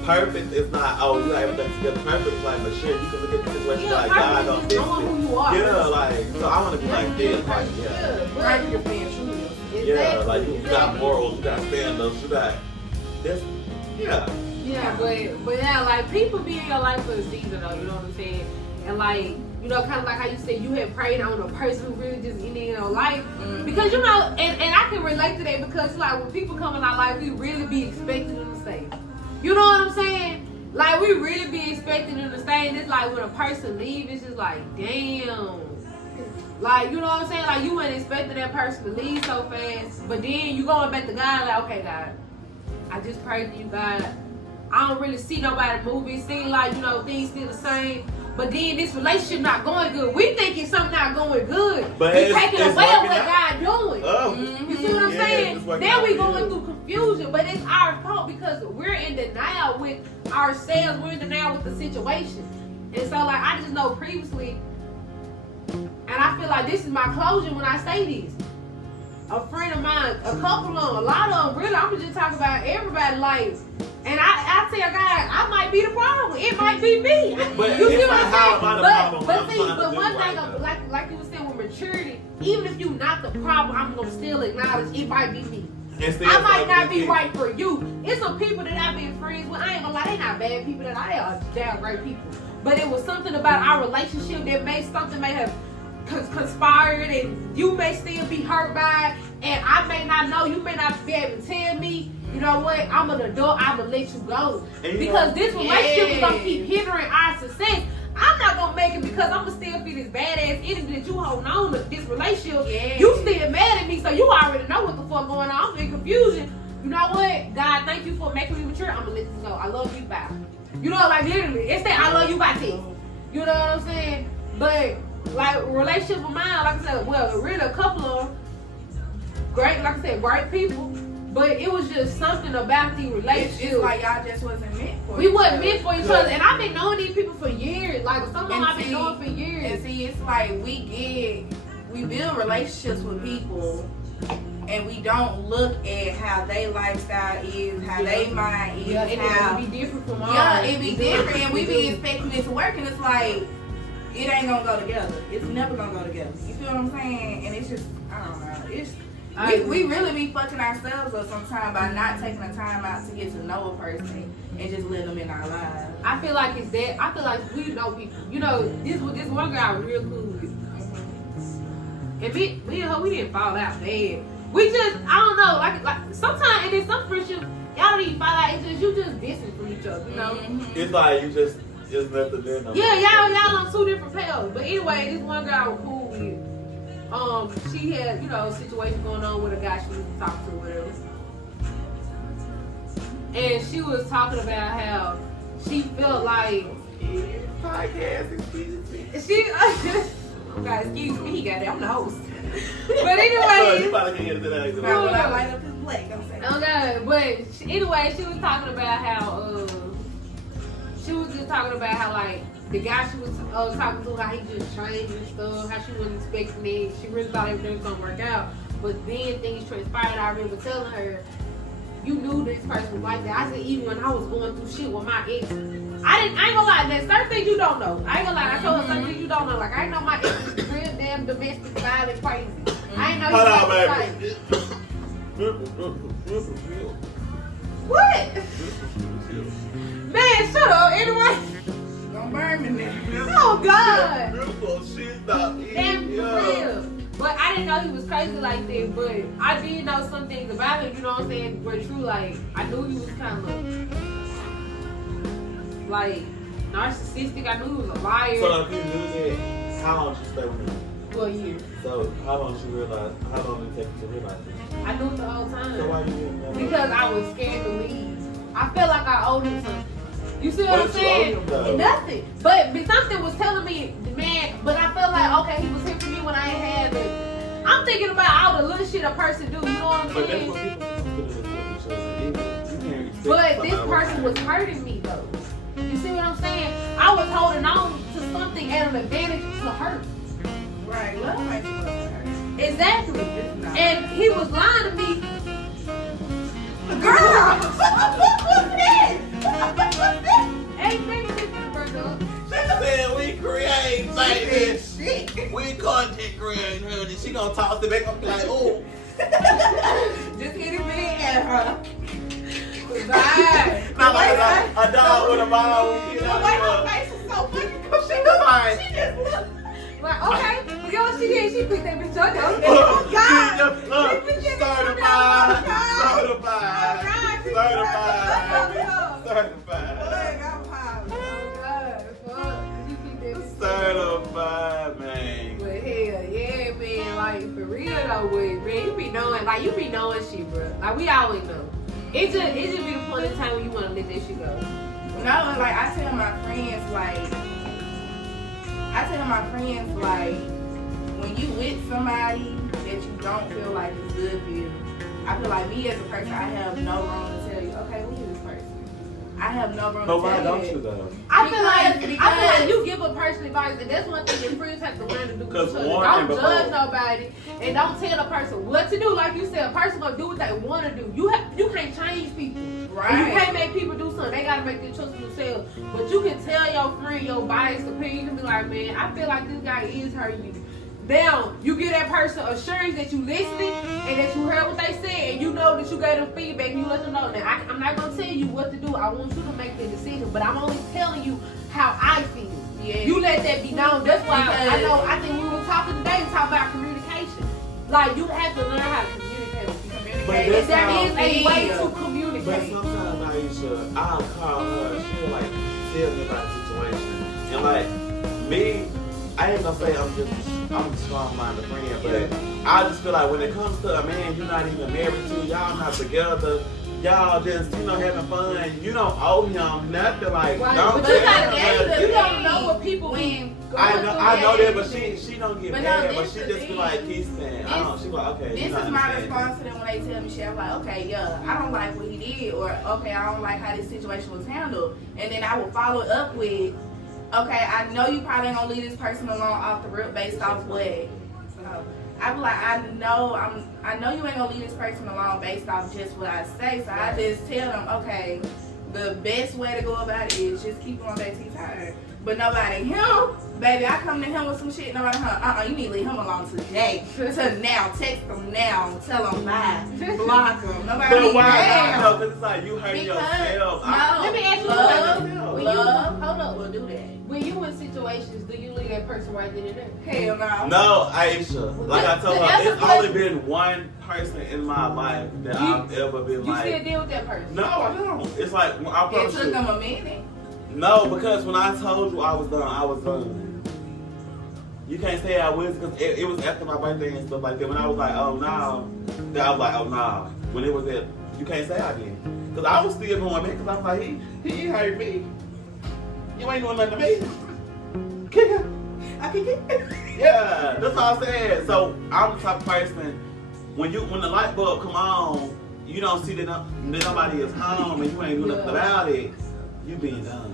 perfect is not you got everything together. Perfect is like, but sure, you can look at the situation like God don't fix knowing who you are. it. Yeah, like so I want to be like this. Like, yeah. Right, you're being true. Yeah, like you got morals, you got stand-ups, you got this. Yeah. Yeah, but yeah, like people be in your life for a season though, you know what I'm saying? And like, you know, kind of like how you said you had prayed on a person who really just ended in your life. Because you know, and I can relate to that because like when people come in our life, we really be expecting them to stay. You know what I'm saying? Like we really be expecting them to stay, and it's like when a person leaves, it's just like, damn. Like, you know what I'm saying? Like you weren't expecting that person to leave so fast, but then you going back to God, like, okay, God, I just prayed to you, God. I don't really see nobody move. It seems like, you know, things still the same. but then this relationship not going good. We thinking something not going good. But we it's taking away working what out. God doing. Oh. You see what I'm saying? It's working Now out we for going you. through confusion, but it's our fault because we're in denial with ourselves. We're in denial with the situation. And so, like, I just know previously, and I feel like this is my closure when I say this. A friend of mine, a couple of them, a lot of them, really, I'm just talking about everybody, like, and I tell God, I might be the problem. It might be me. But You it's see what like I'm how saying? am I the But problem when I'm see, trying to but do one right thing, now? like you were saying with maturity, even if you're not the problem, I'm gonna still acknowledge it might be me. I might not be right for you. It's some people that I've been friends with. I ain't gonna lie, they not bad people. They are damn great people. But it was something about our relationship that may have conspired, and you may still be hurt by it, and I may not know. You may not be able to tell me. You know what? I'm an adult. I'm gonna let you go because this relationship is gonna keep hindering our success. I'm not gonna make it because I'm gonna still feel this badass energy that you holding on to this relationship. You still mad at me, so you already know what the fuck going on. I'm in confusion. You know what? God, thank you for making me mature. I'm gonna let this go. I love you, bye. You know, like literally, it's that I love you by text. You know what I'm saying? But like relationship of mine, like I said, well, really a couple of them, great, like I said, great people. But it was just something about the relationship. It's like y'all just wasn't meant for we each wasn't other. meant for each other. And I've been knowing these people for years. Like some of them I've been knowing for years. And see, it's like we build relationships with people, and we don't look at how their lifestyle is, how their mind is, how it be different from ours. Yeah, it be different, and we be expecting it to work, and it's like it ain't gonna go together. It's never gonna go together. You feel what I'm saying? And it's just, I don't know. It's we really be fucking ourselves up sometimes by not taking the time out to get to know a person and just let them in our lives. I feel like it's that. I feel like we know people. You know, this one girl I was real cool with. And me and her, we didn't fall out bad. We just, I don't know, like sometimes, and in some friendships, y'all don't even fall out. It's just, you just distant from each other, you know? It's like you just left the there. Yeah, y'all on two different pails. But anyway, this one girl I was cool with, she had, you know, a situation going on with a guy she was talking to, whatever. And she was talking about how she felt like Podcast, excuse me. God, excuse me, he got it. I'm the host. But So anyway, you probably can get it today. Now when I light up his plate, I'm saying. okay, but anyway, she was talking about how she was just talking about how like the guy she was talking to, how he just changed and stuff, how she wasn't expecting it. She really thought everything was gonna work out, but then things transpired. I remember telling her, you knew this person was like that. I said even when I was going through shit with my ex, I ain't gonna lie, there's certain things you don't know. I ain't gonna lie, I told her certain things you don't know. Like I ain't know my ex was real damn domestic violent crazy. I ain't know Hold you on, like baby. what? Man, shut up. Anyway. Don't burn me now. Oh God. Damn, Damn, for real. But I didn't know he was crazy like that. But I did know some things about him. You know what I'm saying? Were true. Like I knew he was kind of like narcissistic. I knew he was a liar. So if you knew that, how long did you stay with him? For a year. So how long did you realize? How long did it take you to realize this? I knew it the whole time. So why you didn't know? Because I was scared to leave. I felt like I owed him something. You see what I'm What did you owe saying? him, though? Nothing. But something was telling me, man, but I felt like, okay, he was here for me when I ain't had it. I'm thinking about all the little shit a person do, you know what I'm But that's saying? what people consider this each other. You can't expect But this somebody person was hurting me though. You see what I'm saying? I was holding on to something at an advantage to hurt. Right, love makes you love. Exactly. And he was lying to me. Girl, what was that? Ain't thinking this is Virgo. She said we create, baby. Shit. We content create, honey. She gonna toss it back up like, oh. Just hit it big at her. Bye. Not like a dog with a ball. You The know, way her face was so funny because she just looked. Like, okay, you know what she did? She picked that bitch up. Oh, God. Certified. Certified, man. But hell, yeah, man, like, for real though, man, you be knowing shit, bro. Like, we always know. It just be the point in time when you want to let that shit go. No, like I tell my friends, like I tell my friends, like, when you with somebody that you don't feel like is good for you, I feel like me as a person, I have no room to tell you, okay, leave this person. I have no room But to why tell don't you. you though? I feel Because like you give a person advice, and that's one thing your friends have to learn to do. with 'Cause each other. warning Don't before- judge nobody, and don't tell a person what to do. Like you said, a person gonna do what they want to do. You can't change people. Right. And you can't make people do something. They gotta make their choice for themselves. But you can tell your friend your biased opinion. You can be like, man, I feel like this guy is hurting you. Now, you give that person assurance that you listening and that you heard what they said, and you know that you gave them feedback, and you let them know. Now, I'm not gonna tell you what to do. I want you to make the decision, but I'm only telling you how I feel. Yeah. You let that be known. That's why Because- I think we were talking today, talk about communication. Like, you have to learn how to communicate with people. But And that's there how is I a way feel. to communicate. But sometimes, Aisha, I'll call her. She'll like tell me about the situation, and like me, I ain't gonna say I'm a strong-minded friend, but I just feel like when it comes to a man you're not even married to, y'all not together, y'all just having fun. You don't owe him nothing. Like Right. don't But you tell gotta him get nothing. you don't know what people When I know that, but she don't get But no, mad, but this she the just be thing. like, keep saying, I don't. She like, okay, This you is not my understanding. response to them when they tell me shit. I'm like, okay, yeah, I don't like what he did, or okay, I don't like how this situation was handled. And then I will follow it up with, okay, I know you probably ain't gonna leave this person alone off the rip based off what. So I be like, I know you ain't gonna leave this person alone based off just what I say. So I just tell them, okay, the best way to go about it is just keep going back to your tired. But nobody him, baby, I come to him with some shit. Nobody you need to leave him alone today. To now, text him now, tell him bye, block him. Nobody But need why that. not? Because it's like you hurting Because yourself. Let me ask you love, something. When love will do that. When you in situations, do you leave that person right then and there? Hell no. No, Aisha. Like I told To her, answer it's only question- been one person in my life that I've ever been You like. still deal with that person? No, I don't. It's like I It promise took you. them a minute. No, because when I told you I was done, I was done. You can't say I was because it was after my birthday and stuff like that. When I was like, oh no, then I was like, oh no. When it was at, you can't say I did. Because I was still going back because I was like, he hurt me. You ain't doing nothing to me. Kick him. I can kick him. Yeah, that's all I'm saying. So I'm the type of person, when the light bulb come on, you don't see that nobody is home and you ain't doing nothing about it, you being dumb.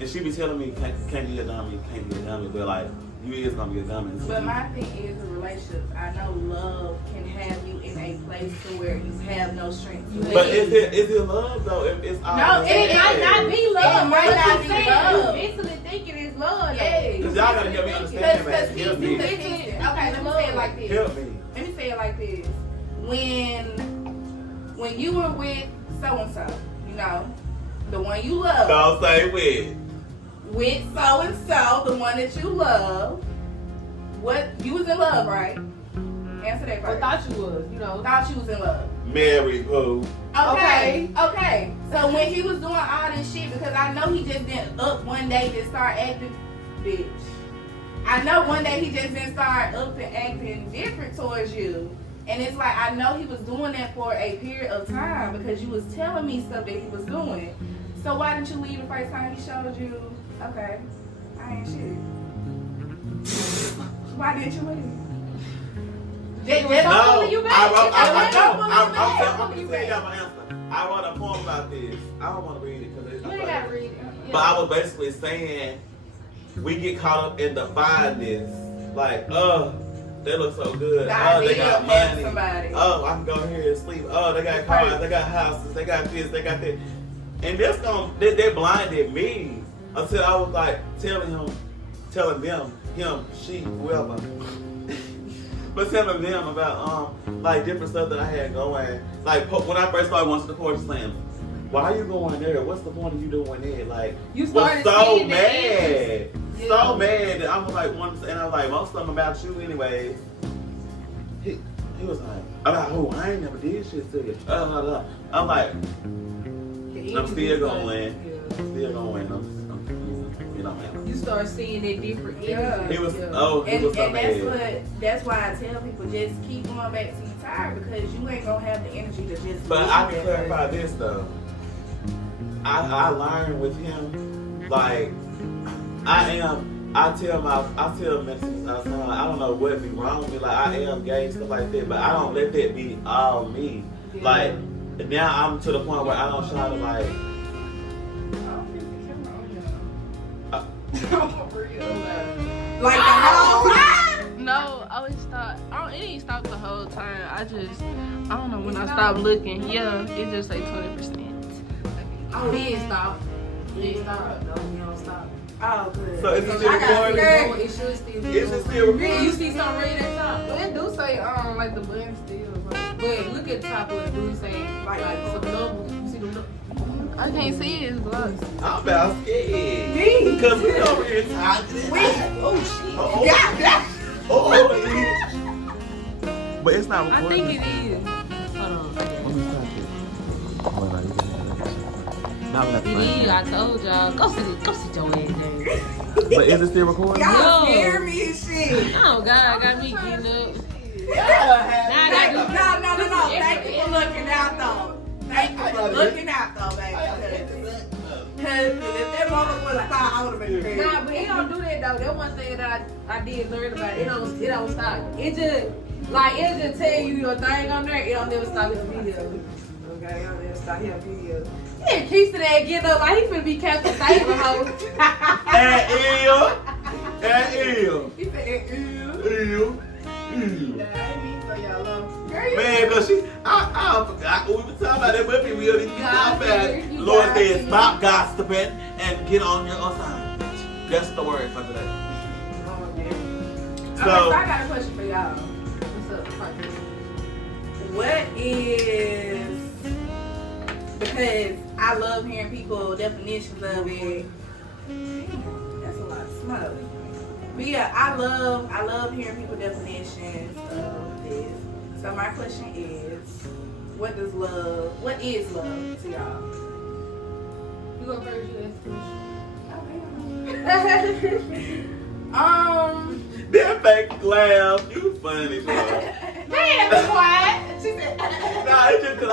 And she be telling me, can't be a dummy, can't be a dummy, but like, you is gonna be a dummy. But my thing is in relationships, I know love can have you in a place to where you have no strength to But leave. is it love though? If it's all No, It might not be love. It might but not you be saying love. You mentally thinking it's love. Yeah. Cause y'all gotta help me understand, Because man. he's Help me. okay, let me say it like this. Help me. Let me say it like this. When you were with so and so, the one you love. Don't say with. With so and so, the one that you love. What you was in love, right? Answer that I first. thought you was, Thought you was in love. Mary Pooh. Okay. So when he was doing all this shit, because I know he just didn't up one day to start acting bitch. I know one day he just didn't start up and acting different towards you. And it's like, I know he was doing that for a period of time because you was telling me stuff that he was doing. So why didn't you leave the first time he showed you, okay, I ain't shit? Why didn't you leave? No, you back. I'm gonna tell y'all my answer. I wrote a poem about this. I don't want to read it because You ain't gotta read it. But I was basically saying we get caught up in the fineness. Like, they look so good. They got money. Somebody. I can go here and sleep. They got cars, they got houses, they got this, they got that. And they blinded me until I was like telling them, him, she, whoever. But telling them about like different stuff that I had going. Like when I first started going to the porch slam, why are you going there? What's the point of you doing that? Like, You was started so seeing the mad, interest. so mad that I was like, and I was like, most of them about you anyways. He was like, about who? I ain't never did shit to you. I'm like, I'm still gonna win. I'm still gonna win. Man. You start seeing it different. Yeah. He was, he And was so mad. that's why I tell people, just keep going back to your tire because you ain't gonna have the energy to just. But leave I can that clarify person. this though. I learned with him, like, I am I tell Mexicans outside, I don't know what be wrong with me. Like, I am gay and stuff like that, but I don't let that be all me. Yeah. Like, now I'm to the point where I don't try to, like, Like the whole time? No, I always stop. It ain't stopped the whole time. I don't know when I stop looking. Yeah, it just say 20%. Oh, he ain't stop. He ain't stop. No, he don't stop. Oh, good. So is it still I got recording? scared. It should still be. Is it still recording? You see something red at the top? But it do say like the button still. But look at the top of it. Do you say like some numbers? You see the numbers? I can't see it. It's blocked. I'm about scared. Me? Because we over here talking. Oh, shit. Oh, Yeah. But it's not I recording. think it is. Hold on. Let me stop it. Not that It is. I told y'all. Go sit your ass down. But is it still recording? Y'all No. scare me and shit. Oh God, I got me getting up. No. Thank you for looking out, though. Thank you for looking out, though, baby. Because if that mother would have thought, I would have been crazy. Nah, but it don't do that though. That one thing that I did learn about it. It don't stop. It just tell you your thing on there. It don't never stop his video. Okay, it don't never stop his video. Yeah, keeps to that getting up like he finna be Captain Favor hoe. And ill. He said, ew. Ill. Man, cause I forgot what we were talking about. That movie we already talking about it. Lord said, stop gossiping and get on your assignment. That's the word for today. So I got a question for y'all. What's up? What is, because I love hearing people definitions of it. Damn, that's a lot of smoke. But yeah, I love hearing people definitions of this. So my question is, what is love to y'all? You go first, you ask me. That fake laugh, you funny, bro. Man, be quiet. She said, Nah, it's just cause I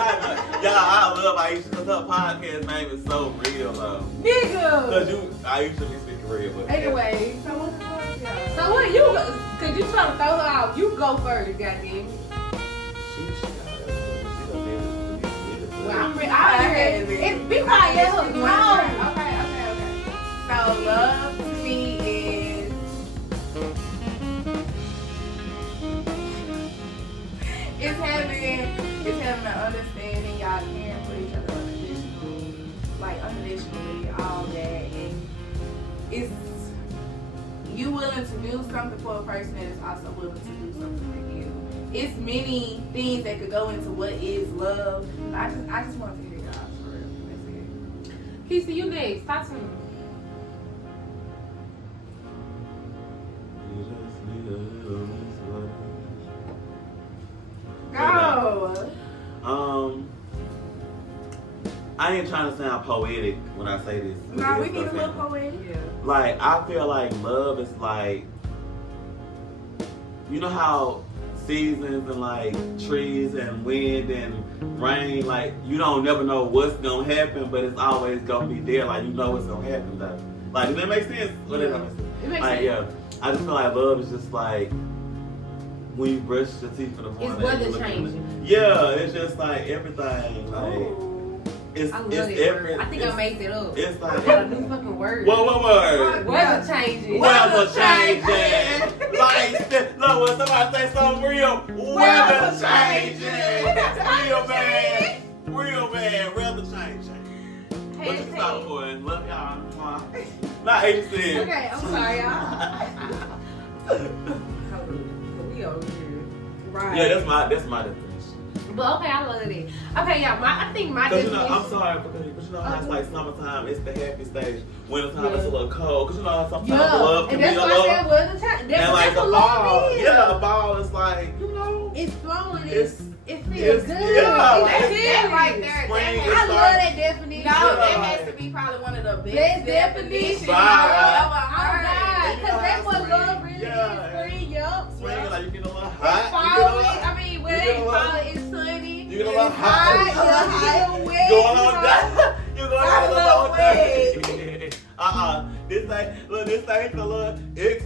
love Aisha, cause her podcast name is so real, though. Nigga. Cause Aisha be speaking real, but Anyway, so what the fuck, y'all? so what you? Cause you trying to throw her out. You go first, goddamn. Well, I'm ready. It's be quiet. Yes, no. Okay. So love to me is it's having an understanding, y'all caring for each other unconditionally, all that, and it's you willing to do something for a person that is also willing to do something for you. It's many things that could go into what is love. I just want to hear y'all for real. That's it. Keisha, you next. Talk to me. Go. I ain't trying to sound poetic when I say this. No, we need a little poetic. Yeah. Like, I feel like love is like, you know how seasons and like trees and wind and rain, like you don't never know what's gonna happen, but it's always gonna be there. Like, you know what's gonna happen though. Like, does that make sense? What does that make sense? It makes Like, sense. yeah, I just feel like love is just like when you brush your teeth in the morning. It's weather you look in the- changing. Yeah, it's just like everything. Like, Ooh. it's I love it's that every. word. I think I made it up. It's I like got a new fucking word. what word? Weather changing. Weather changing. Like, look, when somebody say something real, weather changing. Real bad. Real bad. Weather changing. What you stop for? And love y'all. Not 80 cents. Okay, I'm sorry, y'all. We over here. Right. Yeah, that's my definition. But okay, I love it. Okay, yeah, I think my Cause you definition. know, I'm sorry, but you know how it's like summertime, it's the happy stage. Wintertime, it's a little cold. Cause you know how sometimes love can and be that's a why I little. said weather change. And like That's the what love ball, is. yeah, the ball is like, you know, It's flowing. It's- It feels it's- good. yeah, That's it's- it right there. Spring That is I love like- that definition. No, Yeah. that has to be probably one of the Best best definition. definitions Right. I've ever Oh heard. God, You know because that's how what spring- love really yeah. is. Spring, yup. Spring, like you get a little It's hot. fall. I mean, when you it get a ain't little- fall, it's sunny. You get a little It's hot. hot. Yeah, you get wet. Going you on know. down. You're going Not on a a little little way. This ain't the little X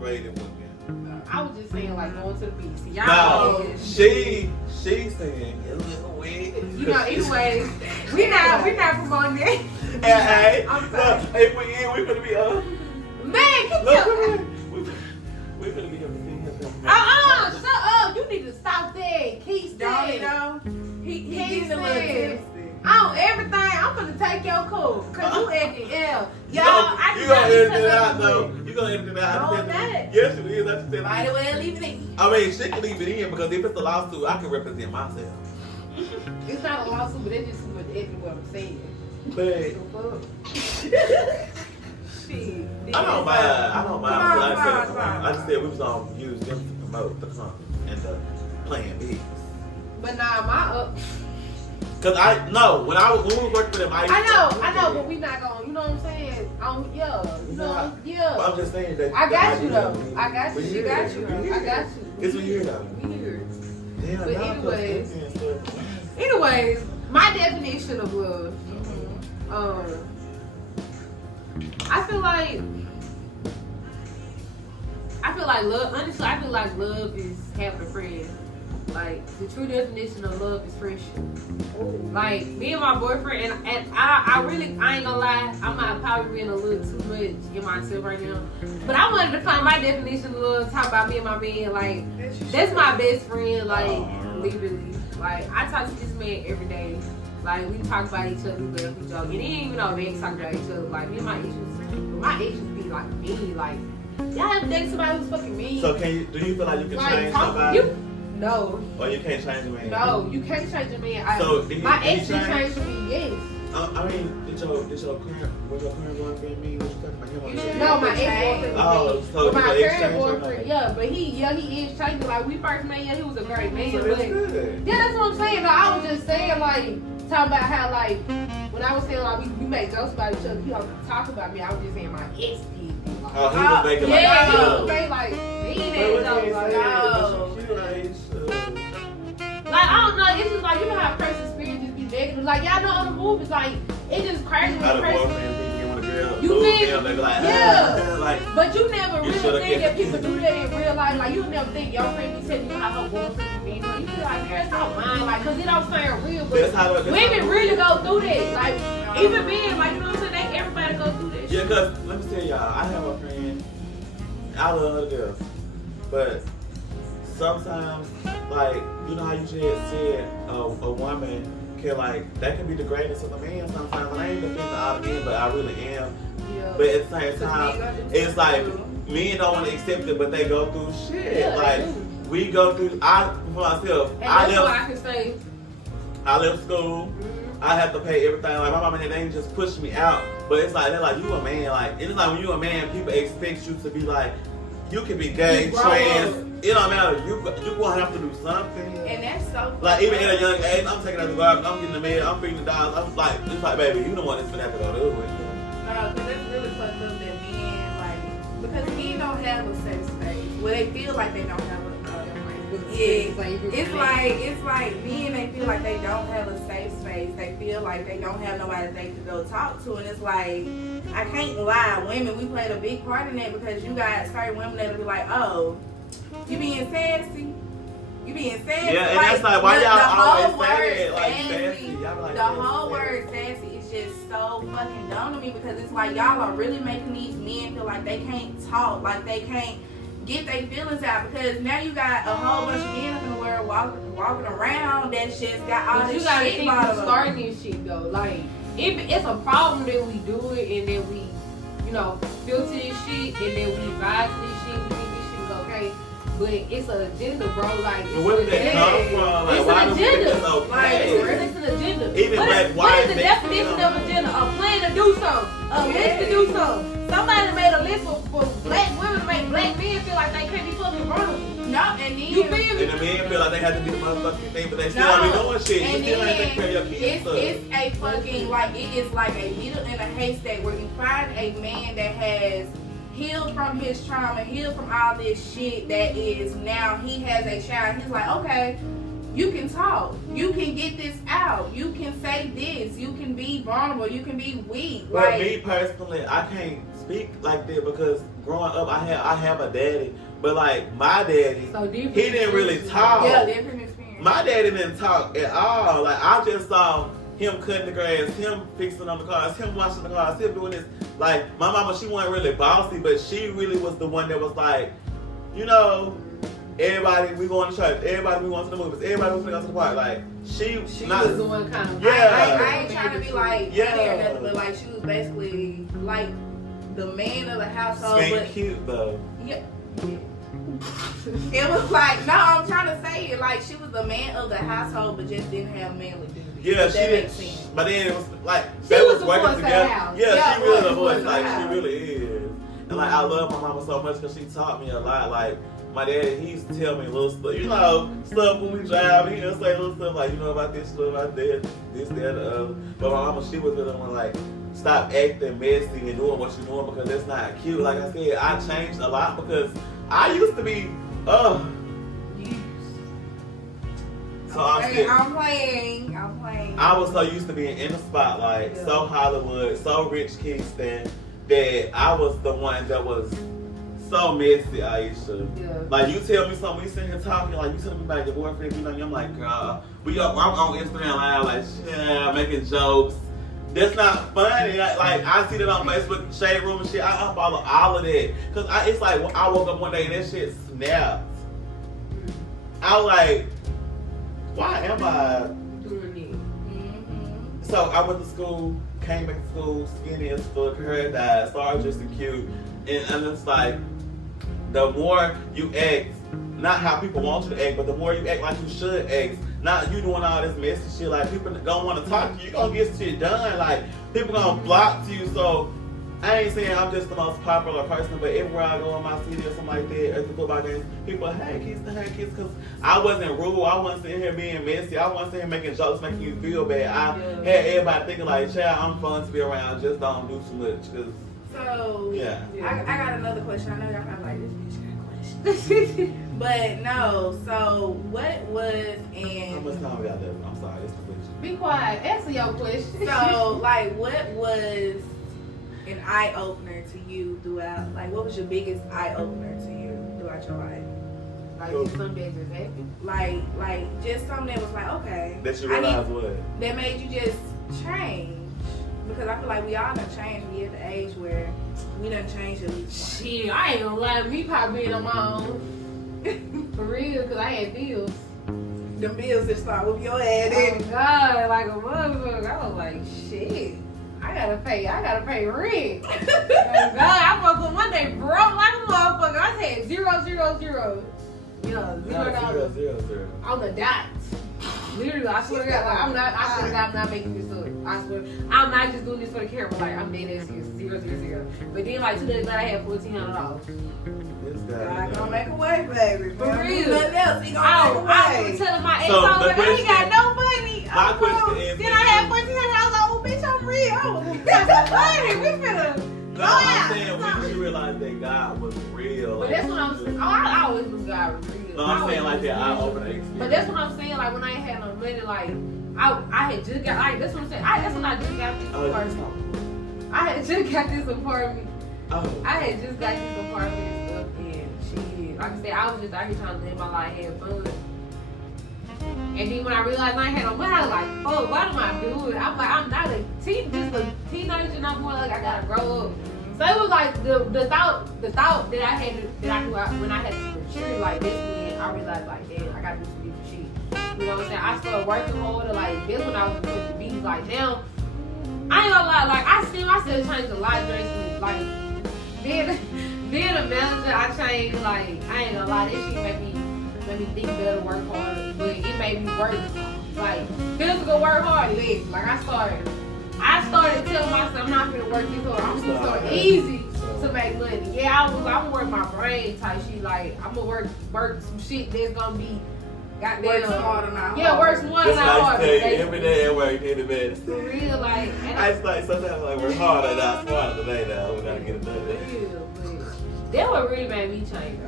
rated one. I was just saying, like, going to the beach. See, y'all No, know she saying a little wet. You know, anyways, we not promoting it. Hey, I'm sorry. look, if we in, we finna be Man, get look, your... we finna be Shut up. You need to stop that. Keep Don't saying. you know? He Keep getting a little saying. tipsy. On everything, I'm gonna take your cool. Cause you acting L. Y'all, I you can gonna tell edit you it out something. though. You gonna edit it out. No, I'm not. Yes, it is. I just said. Might as well leave it in. I mean, she can leave it in because if it's a lawsuit, I can represent myself. It's not a lawsuit, but it's just too much editing what I'm saying. But Shit. I don't mind. Come on. I just said we was gonna use them to promote the company and the plan B. But nah, my Cause when we was working for them, I know, but we not gonna, you know what I'm saying? But I'm just saying that. I got you though. I got you. We I here. got you. It's we here though. We here. Damn, But now anyways. stuff. Anyways, my definition of love. I feel like love. Honestly, I feel like love is having a friend. Like the true definition of love is friendship. Like me and my boyfriend, and I ain't gonna lie, I might probably being a little too much in myself right now. But I wanted to find my definition of love. Talk about me and my man. Like that's my best friend. Like literally, like I talk to this man every day. Like we talk about each other, we laugh, we joke, and it ain't even know they talk about each other. Like me and my issues be like mean. Like y'all ever dated somebody who's fucking mean? So do you feel like you can Like, change somebody? No. Or you can't change a man? No, you can't change a man. So my ex changed me, yes. I mean, was your current boyfriend me? What you talking about him? No, my ex-boyfriend was me. So But my you current boyfriend, but he is changing. Like we first met, he was a great man. So But that's good. yeah, that's what I'm saying. Like, I was just saying, like, talking about how, like, when I was saying, like, we make jokes about each other, he always talk about me. I was just saying my ex did. Like, Oh, he was making yeah, he like, was making like mean But ass jokes. Like, no. Like, I don't know, it's just like, you know how a person's spirit just be negative. Like, y'all know other movies, like, it's just crazy when a person. You think, yeah, like, but you never you really think that kept people it. do that in real life. Like, you never think your friend be telling you how her boyfriend be. You feel like, girl, stop lying. Like, cause it don't sound real, but women really go through that. Like, even men, like, you know what I'm saying? Everybody go through that Yeah, shit. cause let me tell y'all, I have a friend. I love her to death, but sometimes, like, you know how you just said, a woman can that can be the greatness of a man sometimes. And I ain't defending all the men, but I really am. Yeah. But at the same time, it's like men don't want to accept it, but they go through shit. Yeah, like we go through. For myself, And that's why I can say, I left school. I have to pay everything. Like my mama and they ain't just push me out, but it's like they're like, you a man. Like it's like when you a man, people expect you to be like, you can be gay, trans. It don't matter. You gonna have to do something. And that's so Like even at a young age, I'm taking out the garbage. I'm getting the mail. I'm feeding the dogs. I'm like, it's like, baby, you the one that's gonna have to go do it. No, because that's really fucked up that men, like, because men don't have a safe space. Well, they feel like they don't have a it's like men, they feel like they don't have a safe space. They feel like they don't have nobody they can go talk to. And it's like, I can't lie, women, we played a big part in that because you got certain women that'll be like, oh, you being sassy? You being sassy? Yeah, and that's like, why y'all always say it like sassy? sassy? Y'all be like, The whole word sassy is just so fucking dumb to me because it's like y'all are really making these men feel like they can't talk, like they can't get their feelings out because now you got a whole bunch of men up in the world walking around that just got all but this you gotta shit think bottom who's of starting this shit though. Like, if it's a problem that we do it and then we, filter this shit and then we advise this shit, we think this shit is okay. But it's an agenda, bro. Like, it's where did that come from? Like, it's why an do we think agenda. it's okay? Like, it's an agenda. Even what is the definition of agenda? A plan to do something. A list to do something. Somebody made a list for black women to make black men feel like they can't be fucking vulnerable. No, and then You feel me? And the men feel like they have to be the motherfucking thing, but they still don't be doing shit. You And still ain't then taking care of your kids. it's a fucking, like, it is like a needle in a haystack where you find a man that has healed from his trauma, healed from all this shit that is now he has a child. He's like, okay, You can talk. You can get this out. You can say this. You can be vulnerable. You can be weak. But me personally, I can't speak like that because growing up, I have a daddy, but like my daddy, he didn't really talk. Yeah, different experience. My daddy didn't talk at all. Like I just saw him cutting the grass, him fixing on the cars, him washing the cars, him doing this. Like my mama, she wasn't really bossy, but she really was the one that was like, you know, everybody, we going to church. Everybody, we going to the movies. Everybody, we going to the park. Like, she was not, the one kind of. Yeah. I ain't trying to be like, Yeah. or nothing, but like, she was basically like the man of the household. Being but cute, though. Yeah. It was like, no, I'm trying to say it. Like, she was the man of the household, but just didn't have manly duties. Yeah, If she that didn't. makes sense. But then it was like, She they was was the working voice of the together. house. Yeah, Yeah, she really voice the voice. of the Like, house. she really is. And like, I love my mama so much because she taught me a lot. Like, my daddy, he used to tell me little stuff, you know, stuff when we drive. He used to say little stuff like, you know about this, you know about that, this, that, the other. But my mama, she was the one like, stop acting messy and doing what you're doing because that's not cute. Like I said, I changed a lot because I used to be, so I'm playing. I was so used to being in the spotlight, so Hollywood, so rich Keston, that I was the one that was so messy, Aisha. Yeah. Like, you tell me something, we sitting here talking, like, you telling me about your boyfriend, you know, I'm like, girl, I'm on Instagram Live, like, yeah, making jokes. That's not funny. Like, I see that on Facebook, Shade Room and shit. I follow all of that. Because it's like, I woke up one day and that shit snapped. I was like, why am I doing it? So I went to school, came back to school, skinny as fuck, hair dyed, started just cute. And it's like, the more you act, not how people want you to act, but the more you act like you should act, not you doing all this messy shit, like people don't want to talk to you, you gonna get shit done, like people gonna block you. So I ain't saying I'm just the most popular person, but everywhere I go in my city or something like that, at the football games, people, hey kids, because I wasn't rude, I wasn't sitting here being messy, I wasn't sitting here making jokes, making you feel bad. I had everybody thinking like, child, I'm fun to be around, just don't do too much, because So, yeah. I got another question. I know y'all probably like, this bitch got questions. But no, so what was How much time we got left? I'm sorry, it's the question. Be quiet. Answer your question. So, like, what was an eye opener to you throughout? Like, what was your biggest eye opener to you throughout your life? Like, just some days just happen. Like, just something that was like, okay, That you realize what? that made you just change. Because I feel like we all done changed. We at the age where we done changed at least. Shit, I ain't gonna lie. Me probably being on my own. For real, because I had bills. Them bills that start with your head Oh in. God, like a motherfucker. I was like, shit. I gotta pay rent. Oh God, I woke up one day broke like a motherfucker. I said 0, 0, 0. You know, $0 0. on the dot. Literally, I swear to God, like, I swear to God, I'm not making this up. I swear, I'm not just doing this for the camera. Like, I'm dead ass serious, 0, 0, 0. But then, like, 2 days later, I had $1,400. God gonna make a way, baby. For real. Nothing else. He gonna I make was a way. telling my ex, So, I was the like, I ain't got question- no money. my question is- Then I had $1,400. I was like, oh, bitch, I'm real. Oh, that's money. We finna No, I'm saying, when did you realize that God was real? But that's what I'm saying. Oh, I always knew God was real. No, I'm saying like that, I open the experience. But that's what I'm saying. Like when I ain't had no money, like I had just got. Like that's what I'm saying. That's when I just got this apartment. I had just got this apartment. Oh. I had just got this apartment and stuff, and shit. Like I said, I was just out here trying to live my life, have fun. And then when I realized I ain't had no money, I was like, fuck, what am I doing? I'm like, I'm not just a teenager, not more like I gotta grow up. So it was like the thought that I had when I had to mature like this when I realized like, damn, I gotta do some different shit. You know what I'm saying? I started working harder. Like this when I was supposed to be like now. I ain't gonna lie, like I still changed a lot drastically. Like being a manager, I changed. Like I ain't gonna lie, this shit made me think better, work harder. But it made me work like physical work hard. Like I started telling myself I'm not gonna work this hard. I'm gonna start easy to make money. Yeah, I'm gonna work my brain type shit. Like I'm gonna work some shit that's gonna be goddamn. Work smarter, not yeah, work harder. smarter, not Just harder. like tell you, every day at work, in the bed. For real, like. And I just like sometimes like we're harder, not smarter today now. We gotta get it done. For real, but that what really made me change.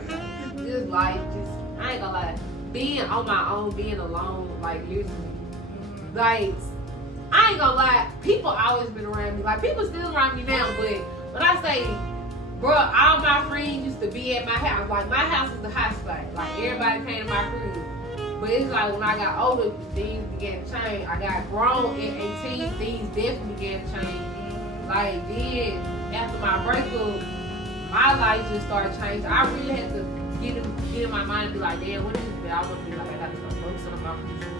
Just like, I ain't gonna lie. being on my own, being alone, like literally, like I ain't gonna lie, people always been around me. Like people still around me now, but when I say, bro, all my friends used to be at my house. Like my house is the hot spot. Like everybody came to my crib. But it's like when I got older, things began to change. I got grown at 18, things definitely began to change. Like then, after my breakup, my life just started changing. I really had to get in my mind and be like, damn, what is this? I want to be like, I gotta start focusing on my future.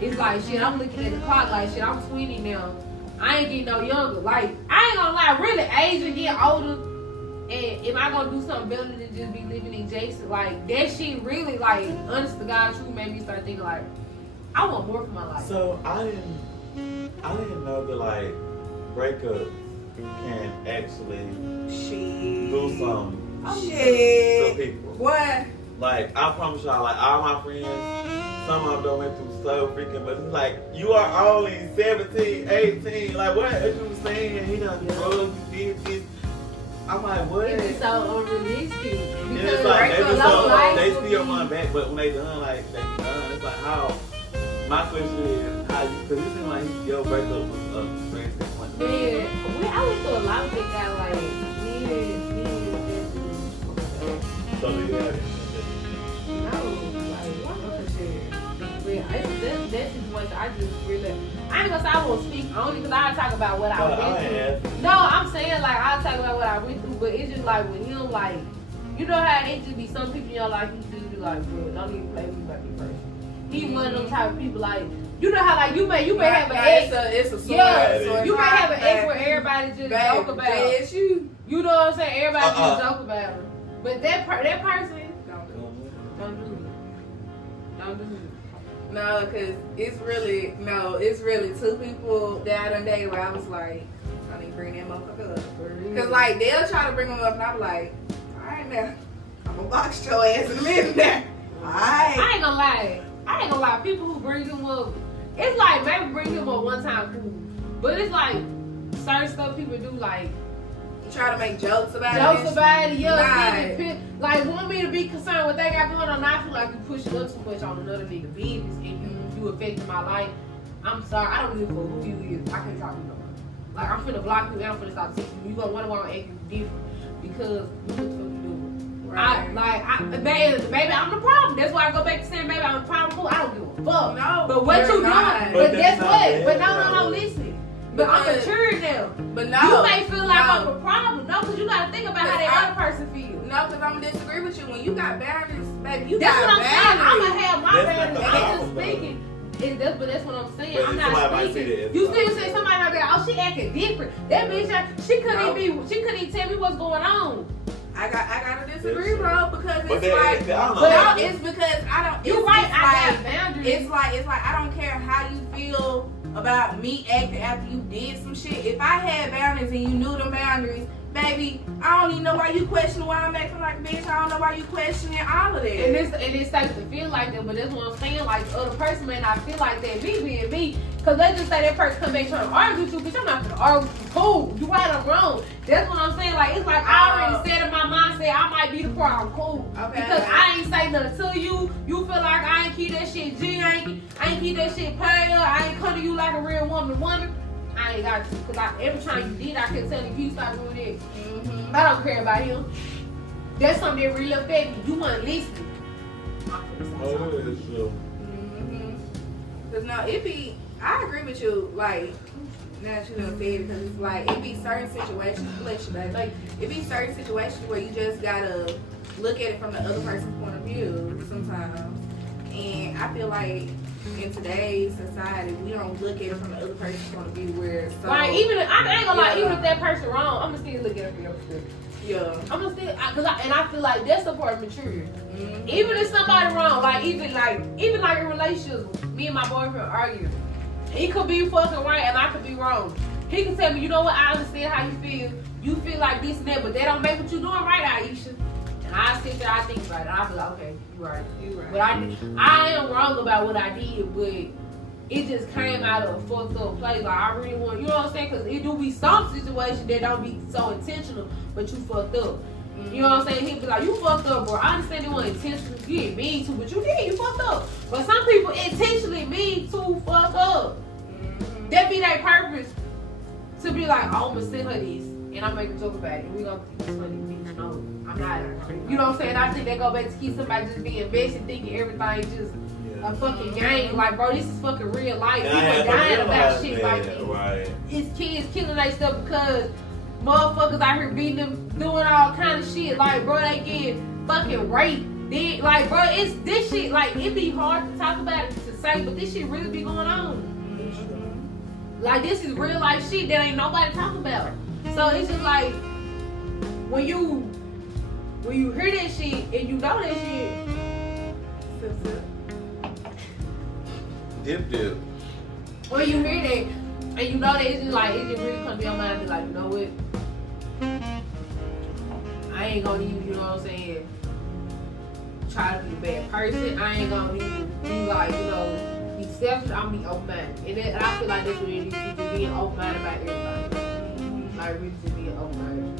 It's like, shit, I'm looking at the clock like, shit, I'm 20 now. I ain't getting no younger. Like, I ain't gonna lie, really, age and get older. And am I gonna do something better than just be living in Jason? Like, that shit really, like, honest to God, true, made me start thinking, like, I want more for my life. So, I didn't know that, like, breakups can actually do something to people. What? Like, I promise y'all, like, all my friends, some of them went through so freaking, but it's like, you are only 17, 18. Like, what are you saying? He done drugs, he did this. I'm like, what? It's so unrealistic. And it's like, they still run back, but when they done, like, they be done. It's like, how? My question is, how you, because it seems like your breakup was a very point. Man, I went through a lot with that guy, like, So, yeah. no, like, what the shit? But that's situation, I just really, I ain't gonna say I won't speak only because I talk about what I went through. No, I'm saying, like, I'll talk about what I went through, but it's just like with him, like, you know how it just be some people in your life, you just be like, bro, don't even play with me about me first. He one of them type of people, like, you know how, like, you may have an ex. It's a sword. Yeah, you may have an ex where everybody just joke about. It's you. You know what I'm saying? Everybody just joke about him. But that person, don't do it. Don't do it. No, cause it's really two people that I done dated where I was like, I need to bring that motherfucker up. Cause like they'll try to bring them up and I'm like, alright now, I'm gonna box your ass in a minute there. Alright. I ain't gonna lie. People who bring him up, it's like maybe bring him up one time cool. But it's like certain stuff people do, like try to make jokes about it. Yeah. Like want me to be concerned what they got going on. I feel like you pushing up too much on another nigga business and you affecting my life. I'm sorry, I don't give a fuck who you is. I can't talk to you no more. Like I'm finna block you and I'm finna stop texting you. You gonna wonder why I'm acting different because what the fuck you doing? Right. Baby, I'm the problem. That's why I go back to saying, baby, I'm the problem. I don't give a fuck. No, but what you doing? But guess what? But no, listen. listen. But I'm mature now. But no. You may feel like I'm a problem. No, because you got to think about how that other person feels. No, because I'm going to disagree with you. When you got boundaries, baby, you that's got boundaries. That's what I'm saying. I'm going to have my boundaries. I'm just problem, speaking. But that's what I'm saying. But I'm not speaking. You still say somebody out there, oh, she acting different. That bitch, she couldn't even tell me what's going on. I gotta disagree, bro, because it's it's because I don't. You're right. I got boundaries. It's like I don't care how you feel about me acting after you did some shit. If I had boundaries and you knew the boundaries, baby, I don't even know why you question why I'm acting like a bitch. I don't know why you questioning all of that. And it's safe to feel like that, but that's what I'm saying. Like the other person may not feel like that. Me being me, because let's just say that person come back trying to argue with you, bitch. I'm not gonna argue with you. Cool, you right or wrong. That's what I'm saying. Like it's like I already said in my mindset I might be the problem. Cool, okay. Because I ain't say nothing to you. You feel like I ain't keep that shit G. I ain't keep that shit paid. I ain't come to you like a real woman. I ain't got to, because every time you did, I kept telling you, stop doing this. Mm-hmm. I don't care about him. That's something that really affect me. You weren't listening. Because no, I agree with you, like, now that you done said it, because it's like, it be certain situations, like, it be certain situations where you just gotta look at it from the other person's point of view sometimes. And I feel like in today's society, we don't look at it from the other person's point of view where so, like I ain't gonna lie, even if that person wrong, I'ma still look at it from your perspective. Yeah. I'ma still, I feel like that's the part of maturity. Mm-hmm. Even if somebody wrong, like even in relationships, me and my boyfriend argue. He could be fucking right and I could be wrong. He can tell me, you know what, I understand how you feel. You feel like this and that, but that don't make what you doing right, Aisha. And I sit there, I think about it, and I feel like, okay, you right. But I am wrong about what I did, but it just came out of a fucked up place. Like, I really want, you know what I'm saying? Because it do be some situations that don't be so intentional, but you fucked up. You know what I'm saying? He'll be like, you fucked up, bro. I understand you weren't intentionally, you didn't mean to, but you did, you fucked up. But some people intentionally mean to fuck up. That be their purpose. To be like, oh, I'm gonna send her this, and I'm making a joke about it. We gonna think it's funny, bitch. No, I'm not. You know what I'm saying? I think they go back to keep somebody just being invested, thinking everything just a fucking game. Like, bro, this is fucking real life. People dying about shit like this. Right. It's kids killing their stuff because motherfuckers out here beating them, doing all kind of shit. Like, bro, they get fucking raped. They, like, bro, it's this shit. Like, it be hard to talk about it, to say, but this shit really be going on. Like, this is real life shit that ain't nobody talking about. So it's just like, when you hear that shit and you know that shit, Dip. when you hear that and you know that, it's just like, it just really comes to your mind and be like, you know what? I ain't gonna even, you know what I'm saying, try to be a bad person. I ain't gonna even be like, you know, be selfish. I'm gonna be open-minded. And I feel like that's what it is, just being open-minded about everything. Like, really just being open-minded.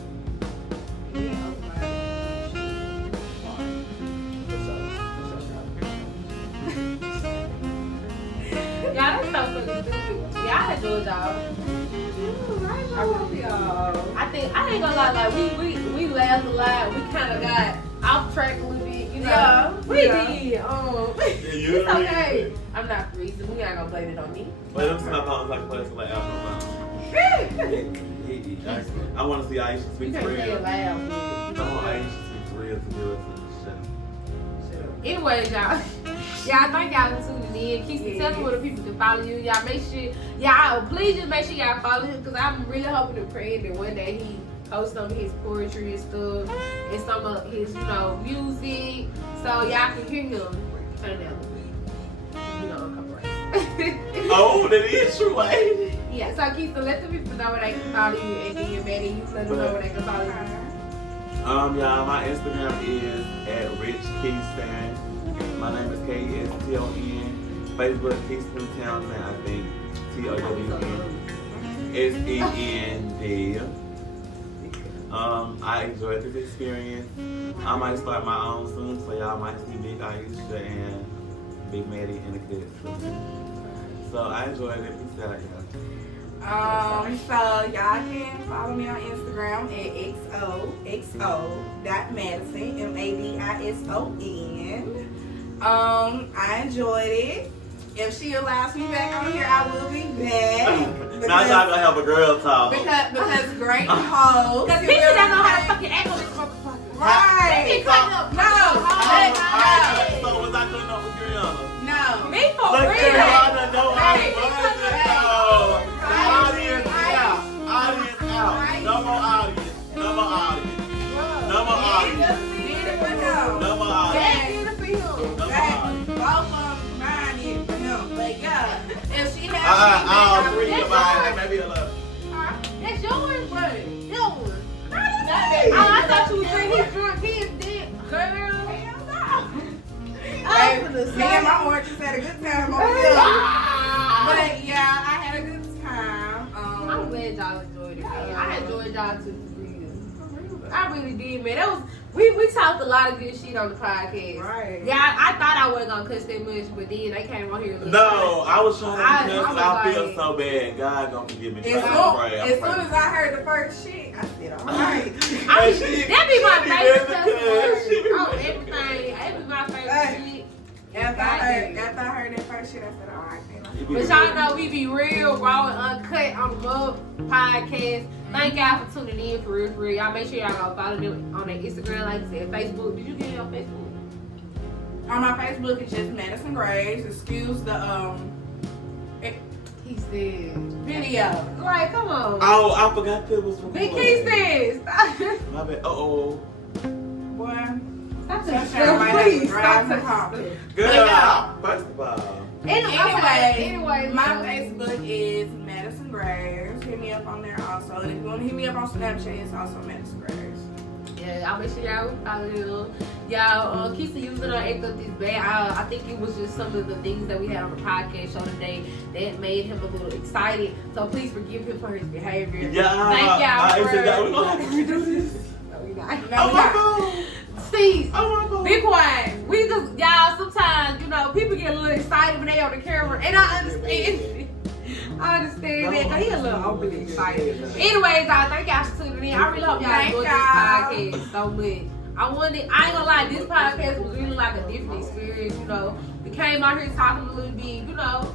Being open-minded. Y'all, that's so fucking stupid. Yeah, I enjoyed y'all. I love y'all. I ain't gonna lie, like, we laughed a lot. We kind of got off track a little bit, you know. Yeah, we did. It's okay. Reason. I'm not the reason. We not gonna blame it on me. But them snap out like a place like Alpha. I want to see Aisha You speak can't for say it real. loud. I want Aisha speak for real to give us a show. Anyways, y'all. Y'all, thank y'all for tuning in. Keep telling where the people can follow you. Y'all make sure, please just make sure y'all follow him, because I'm really hoping and praying that one day he posts some of his poetry and stuff and some of his, music, so y'all can hear him. Turn that copyright. Oh, that is true, lady. Yeah, so Keith, let the people know where they can follow you, and then Maddie, you let them know where they can follow you. Y'all, my Instagram is @RichKeston. My name is Keston. Facebook, Keston Townsend, I think. TOWN. I enjoyed this experience. I might start my own soon, so y'all might see Big Aisha and Big Maddie in the kids. So I enjoyed it. Peace out, y'all. So y'all can follow me on Instagram at xo.madison, MADISON. I enjoyed it. If she allows me back on here, I will be back. Now y'all gonna have a girl talk. Because great hoes. Because people don't know how to fucking act on this motherfucker. Right. They be cutting up. No. So was I cutting up with Brianna? No. Me for Look, real. Brianna, no, Right. Audience out. Audience out. No more audience. No more audience. No more audience. Did it for him. No more audience. Did it for him. No more Both audience. of them mine is for him. But yeah, if she has All me three back, of mine. Maybe 11. That's yours, buddy. Yours. I I thought you was saying he drunk his dick. Girl. Me and my oranges had a good time over here. But yeah, I had a good time. I'm glad y'all enjoyed it. I enjoyed y'all too. I really did, man. That was we talked a lot of good shit on the podcast. Right. Yeah, I thought I wasn't gonna cuss that much, but then they came on here. No, I was trying to cuss, and I feel like, so bad. God gonna forgive me. As soon as I heard the first shit, I said, all right. That be my favorite cuss word. She be Oh, everything. That be my favorite shit. After I heard that first shit, I said, all right. But y'all know we be real, raw, and uncut on the Mug Podcast. Thank y'all for tuning in for real. Y'all make sure y'all go follow them on their Instagram, like you said, Facebook. Did you get it on Facebook? On my Facebook, it's just Madison Graves. Excuse the He said video. like, come on. Oh, I forgot that was from Big Keston. Stop. My bad. Uh-oh. Boy, Stop that touching shit might have to please. drive Stop to touching hospital. Girl, yeah. first of all. Anyway, my Facebook is Madison Graves. Hit me up on there also. And if you want to hit me up on Snapchat, it's also Madison Graves. Yeah, I'll make sure y'all follow him. Y'all, Keisha using her act up this bad. I think it was just some of the things that we had on the podcast show today that made him a little excited. So please forgive him for his behavior. Yeah. Thank y'all We're for. gonna have to redo this. No, we guys. No, we my not. phone. See, Oh, my phone. be quiet. We just, y'all, sometimes, you know, people get a little excited when they on the camera, and I understand. I understand that, because he a little overly excited. Anyways, y'all, thank y'all for tuning in. I really hope y'all enjoyed this podcast so much. I ain't gonna lie, this podcast was really like a different experience, you know. We came out here talking a little bit, you know,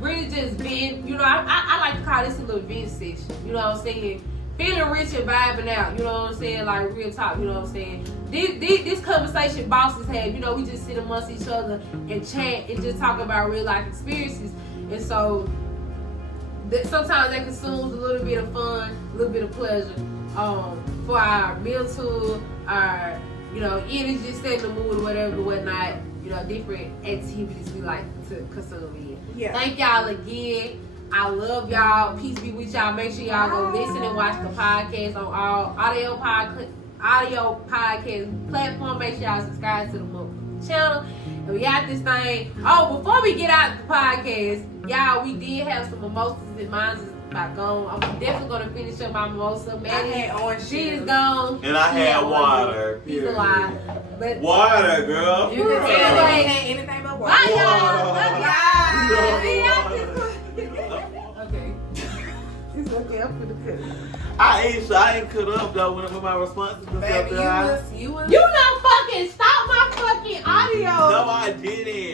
really just being, you know, I like to call this a little vent session, you know what I'm saying? Feeling rich and vibing out, you know what I'm saying? Like real talk, you know what I'm saying? This conversation bosses have, you know, we just sit amongst each other and chat and just talk about real life experiences. And so sometimes that consumes a little bit of fun, a little bit of pleasure for our mental, our, you know, energy, setting the mood or whatever, whatnot, you know, different activities we like to consume in. Yeah. Thank y'all again. I love y'all. Peace be with y'all. Make sure y'all go listen and watch the podcast on all audio podcast platform. Make sure y'all subscribe to the channel. And we got this thing. Oh, before we get out the podcast, y'all, we did have some mimosas and mine is about gone. I'm definitely gonna finish up my mimosa. I had orange she is juice. gone. And I had water. He's alive. But Water, girl. You can tell Anyway. they ain't anything but water. bye, y'all. Love Bye. y'all. Okay. It's okay. I'm finna cut. I ain't cut up though with my responsibility. Baby, you was You not fucking stop my fucking audio. No, I didn't.